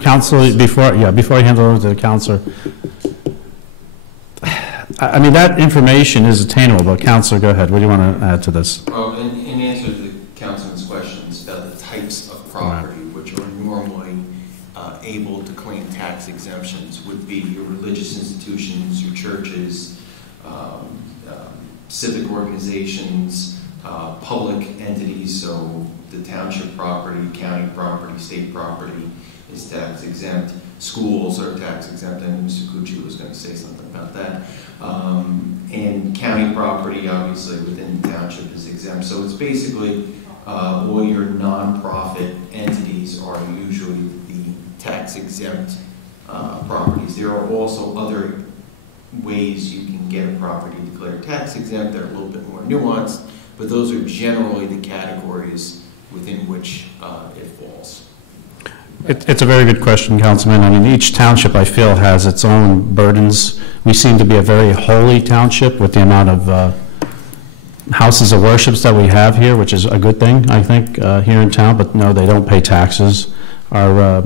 Council, before I hand it over to the councilor, I mean, that information is attainable, but Councilor, go ahead. What do you want to add to this? Well, in answer to the councilman's questions about the types of property which are normally able to claim tax exemptions would be your religious institutions, your churches, civic organizations, public entities, so the township property, county property, state property is tax exempt. Schools are tax exempt, and Mr. Cucci was going to say something about that. And county property, obviously, within the township is exempt. So it's basically all your nonprofit entities are usually the tax exempt properties. There are also other ways you can get a property declared tax exempt that are a little bit more nuanced, but those are generally the categories within which it falls. It's a very good question, Councilman. I mean, each township, I feel, has its own burdens. We seem to be a very holy township with the amount of houses of worships that we have here, which is a good thing, I think, here in town, but no, they don't pay taxes. Our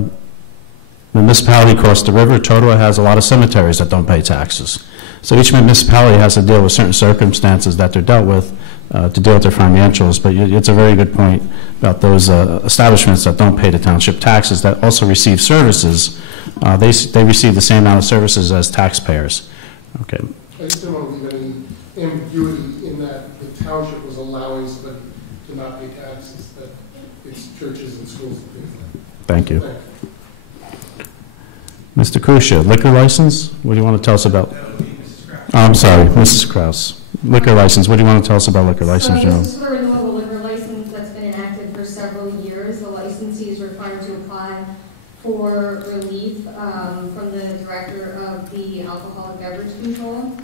municipality across the river, Totowa, has a lot of cemeteries that don't pay taxes. So each municipality has to deal with certain circumstances that they're dealt with to deal with their financials. But it's a very good point about those establishments that don't pay the township taxes that also receive services. They receive the same amount of services as taxpayers. Okay. I just don't want to leave any ambiguity in that the township was allowing somebody to not pay taxes, that it's churches and schools and things like that. Thank you. Mr. Kusha, liquor license? What do you want to tell us about? Oh, I'm sorry, Mrs. Kraus. Liquor license, what do you want to tell us about liquor license? So this is for renewal of a liquor license that's been enacted for several years. The licensee is required to apply for relief from the director of the alcoholic beverage control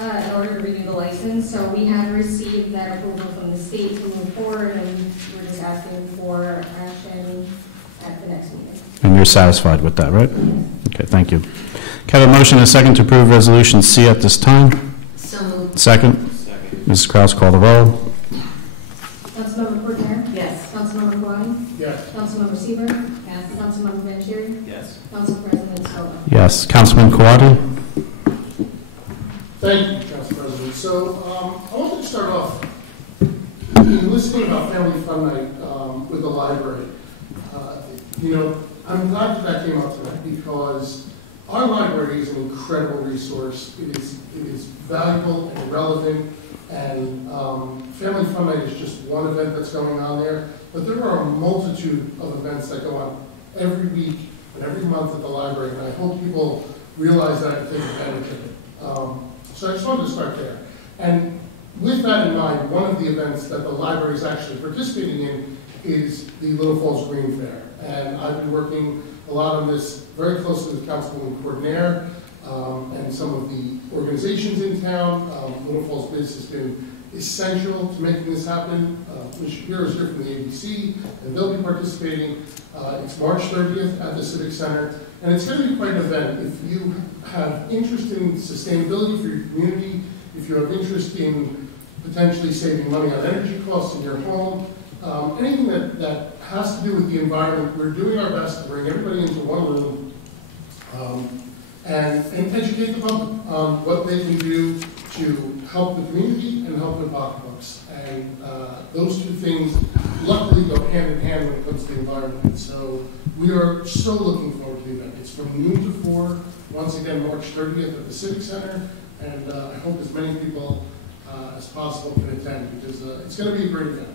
in order to renew the license. So we have received that approval from the state to move forward, and we're just asking for action at the next meeting. And you're satisfied with that, right? Okay, thank you. Can I have a motion and a second to approve Resolution C at this time? So moved. Second? Mrs. Kraus, call the roll. Councilmember Courtner? Yes. Councilmember Kwani? Yes. Councilmember Seaver? Yes. Councilmember Vanchery? Yes. Council President Stoll? Yes. Councilman Kawadi? Thank you, Council President. So I wanted to start off in listening about Family Fun Night with the library. You know, I'm glad that that came up tonight because our library is an incredible resource. It is valuable and relevant, and Family Fun Night is just one event that's going on there. But there are a multitude of events that go on every week and every month at the library, and I hope people realize that and take advantage of it. So I just wanted to start there. And with that in mind, one of the events that the library is actually participating in is the Little Falls Green Fair. And I've been working a lot on this very closely with Councilwoman Courtner and some of the organizations in town. Little Falls Biz has been essential to making this happen. Ms. Shapiro is here from the ABC, and they'll be participating. It's March 30th at the Civic Center, and it's going to be quite an event. If you have interest in sustainability for your community, if you have interest in potentially saving money on energy costs in your home, anything that has to do with the environment, we're doing our best to bring everybody into one room and educate the public on what they can do to help the community and help their pocketbooks. And those two things luckily go hand in hand when it comes to the environment. So we are so looking forward to the event. It's from noon to 4, once again, March 30th at the Civic Center, and I hope as many people as possible can attend because it's going to be a great event.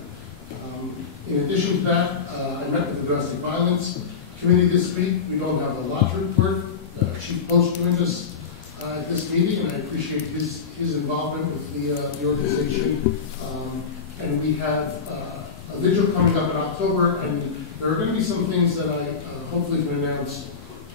In addition to that, I met with the Domestic Violence Committee this week. We don't have a lot to report. Chief Post joined us at this meeting, and I appreciate his involvement with the organization. And we have a vigil coming up in October, and there are going to be some things that I hopefully can announce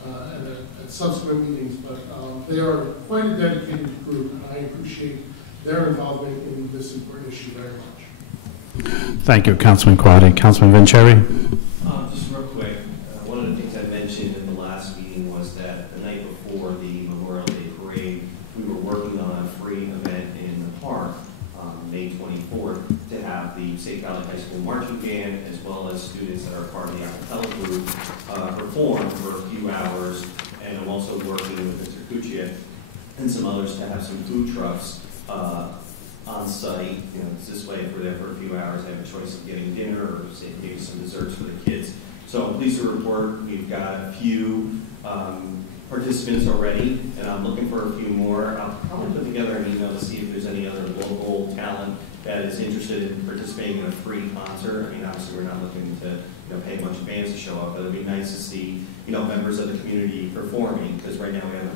at subsequent meetings, but they are quite a dedicated group, and I appreciate their involvement in this important issue very much. Thank you, Councilman Quade. Councilman Vanchery? Just real quick, one of the things I mentioned in the last meeting was that the night before the Memorial Day Parade, we were working on a free event in the park, May 24th, to have the State Valley High School marching band, as well as students that are part of the acapella group, perform for a few hours. And I'm also working with Mr. Kuchia and some others to have some food trucks on site. You know, it's this way, if we're there for a few hours, I have a choice of getting dinner or say, maybe some desserts for the kids. So I'm pleased to report we've got a few participants already, and I'm looking for a few more. I'll probably put together an email to see if there's any other local talent that is interested in participating in a free concert. I mean, obviously, we're not looking to pay a bunch of bands to show up, but it'd be nice to see members of the community performing, because right now we have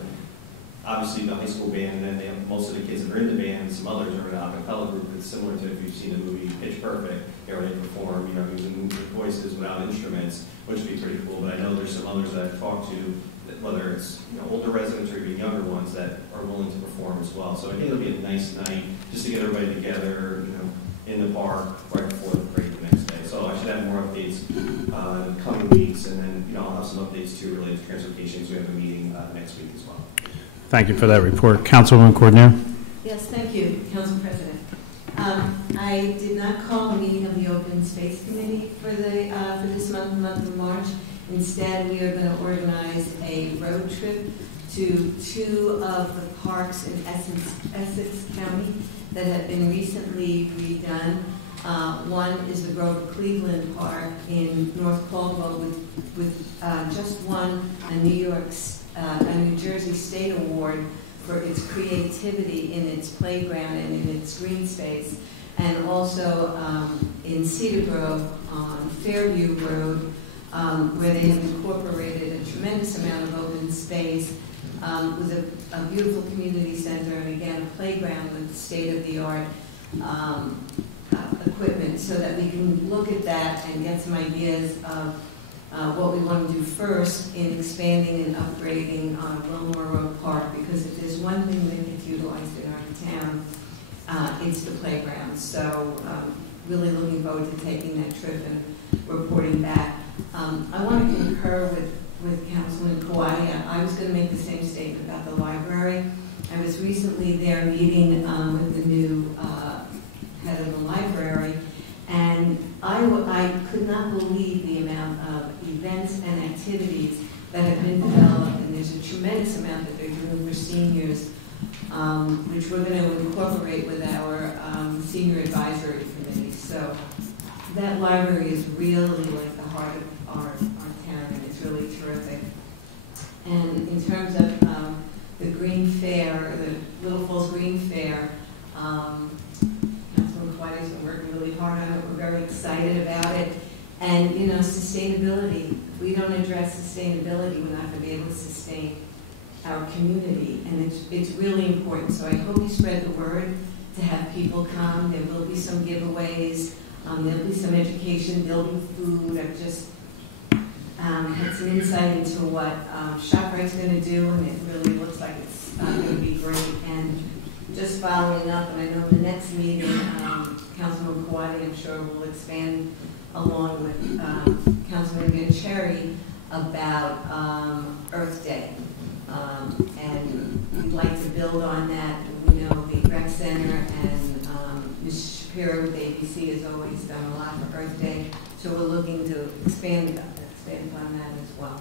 obviously the high school band, and then they have most of the kids that are in the band, and some others are in an acapella group. It's similar to if you've seen the movie Pitch Perfect, they perform, using voices without instruments, which would be pretty cool. But I know there's some others that I've talked to, that whether it's older residents or even younger ones, that are willing to perform as well. So I think it'll be a nice night just to get everybody together, in the park right before the parade the next day. So I should have more updates in the coming weeks, and then I'll have some updates too related to transportation. So we have a meeting next week as well. Thank you for that report. Councilwoman Cordonier? Yes, thank you, Council President. I did not call a meeting of the Open Space Committee for this month of March. Instead, we are going to organize a road trip to two of the parks in Essex County that have been recently redone. One is the Grove Cleveland Park in North Caldwell, with just won a New Jersey State Award for its creativity in its playground and in its green space, and also in Cedar Grove on Fairview Road, where they have incorporated a tremendous amount of open space with a beautiful community center, and again, a playground with state-of-the-art equipment, so that we can look at that and get some ideas of what we want to do first in expanding and upgrading Wilmore Road Park, because if there's one thing that gets utilized in our town, it's the playground. So really looking forward to taking that trip and reporting back. I want to concur with Councilman Kawadi. I was going to make the same statement about the library. I was recently there meeting with the new head of the library, and I could not believe the amount of events and activities that have been developed, and there's a tremendous amount that they're doing for seniors, which we're going to incorporate with our senior advisory committee. So that library is really like the heart of our town, and it's really terrific. And in terms of the Green Fair, the Little Falls Green Fair, Councilman Quaddy's been working really hard on it. We're very excited about it. And, sustainability. If we don't address sustainability, we're not going to be able to sustain our community. And it's really important. So I hope you spread the word to have people come. There will be some giveaways. There'll be some education. There'll be food. I've just had some insight into what ShopRite's going to do, and it really looks like it's going to be great. And just following up, and I know the next meeting, Councilman Kawadi, I'm sure, will expand along with Councilman Vanchery about Earth Day. And we'd like to build on that. We know the rec center and Ms. Shapiro with ABC has always done a lot for Earth Day, so we're looking to expand on that as well.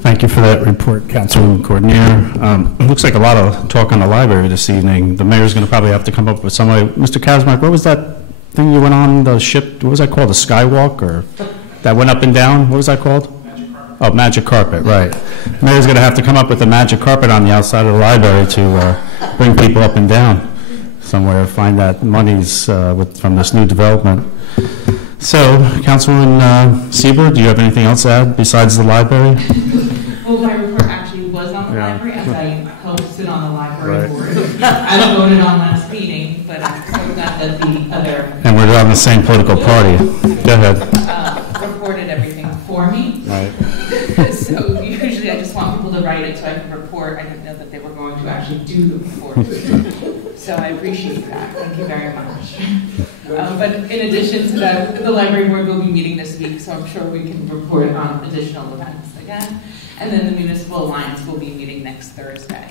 Thank you for that report, Councilwoman Cordonier. It looks like a lot of talk on the library this evening. The mayor's going to probably have to come up with some way. Mr. Kazmark, what was that thing you went on the ship? What was that called? A skywalk, or that went up and down? What was that called? Magic carpet. Oh, magic carpet, right. The mayor's going to have to come up with a magic carpet on the outside of the library to bring people up and down somewhere, find that monies from this new development. So, Councilwoman Sieber, do you have anything else to add besides the library? Well, my report actually was on the library, as I helped sit on the library board. I voted on last meeting, but I forgot that the other... And we're on the same political party. Go ahead. Reported everything for me. Right. So usually I just want people to write it tonight so I can report. I didn't know that they were going to actually do the report. So I appreciate that. Thank you very much. But in addition to that, the library board will be meeting this week, so I'm sure we can report on additional events again. And then the Municipal Alliance will be meeting next Thursday.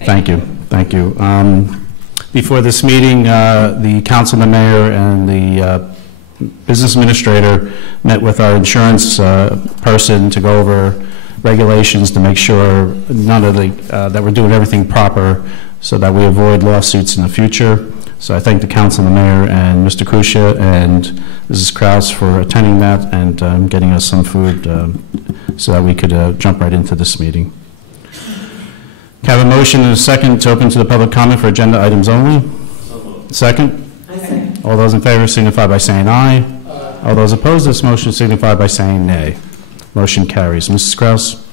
Thank you. Thank you. Before this meeting, the council, the mayor, and the business administrator met with our insurance person to go over regulations to make sure that we're doing everything proper so that we avoid lawsuits in the future. So I thank the council, the mayor, and Mr. Kusha and Mrs. Kraus for attending that and getting us some food so that we could jump right into this meeting. Can I have a motion and a second to open to the public comment for agenda items only? Second? I second. All those in favor signify by saying aye. All those opposed to this motion signify by saying nay. Motion carries. Mrs. Kraus?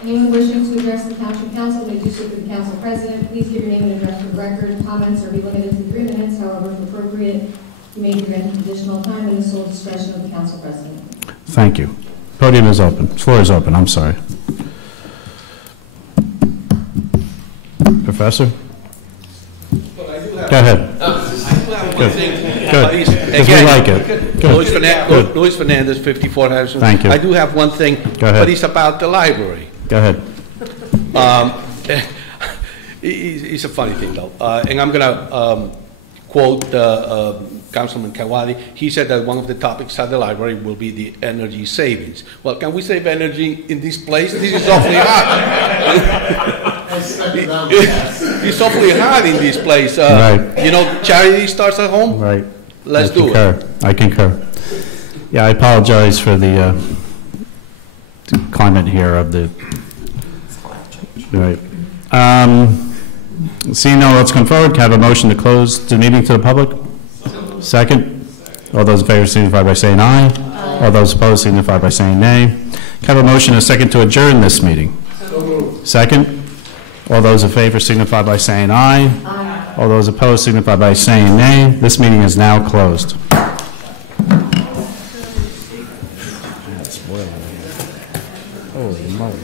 Anyone wishing to address the Township Council may do so through the Council President. Please give your name and address for the record. Comments are be limited to 3 minutes. However, if appropriate, you may be granted additional time in the sole discretion of the Council President. Thank you. Podium is open. Floor is open. I'm sorry. Professor? Go ahead. Good. Good. Because we like it. Good. Luis Fernandez, 54 Harrison. Thank you. I do have one thing, Go ahead. but it's about the library. Go ahead. It's a funny thing, though. And I'm going to quote Councilman Kawadi. He said that one of the topics at the library will be the energy savings. Well, can we save energy in this place? This is awfully hot. It's awfully hot in this place. Right. You know, charity starts at home. Right. Let's do it. I concur. Yeah, I apologize for the climate here of the. Right. Seeing no one else come forward, can I have a motion to close the meeting to the public? Second. All those in favor signify by saying aye. All those opposed signify by saying nay. Can I have a motion and a second to adjourn this meeting? Second. All those in favor signify by saying aye. Aye. All those opposed signify by saying nay. This meeting is now closed. Holy moly.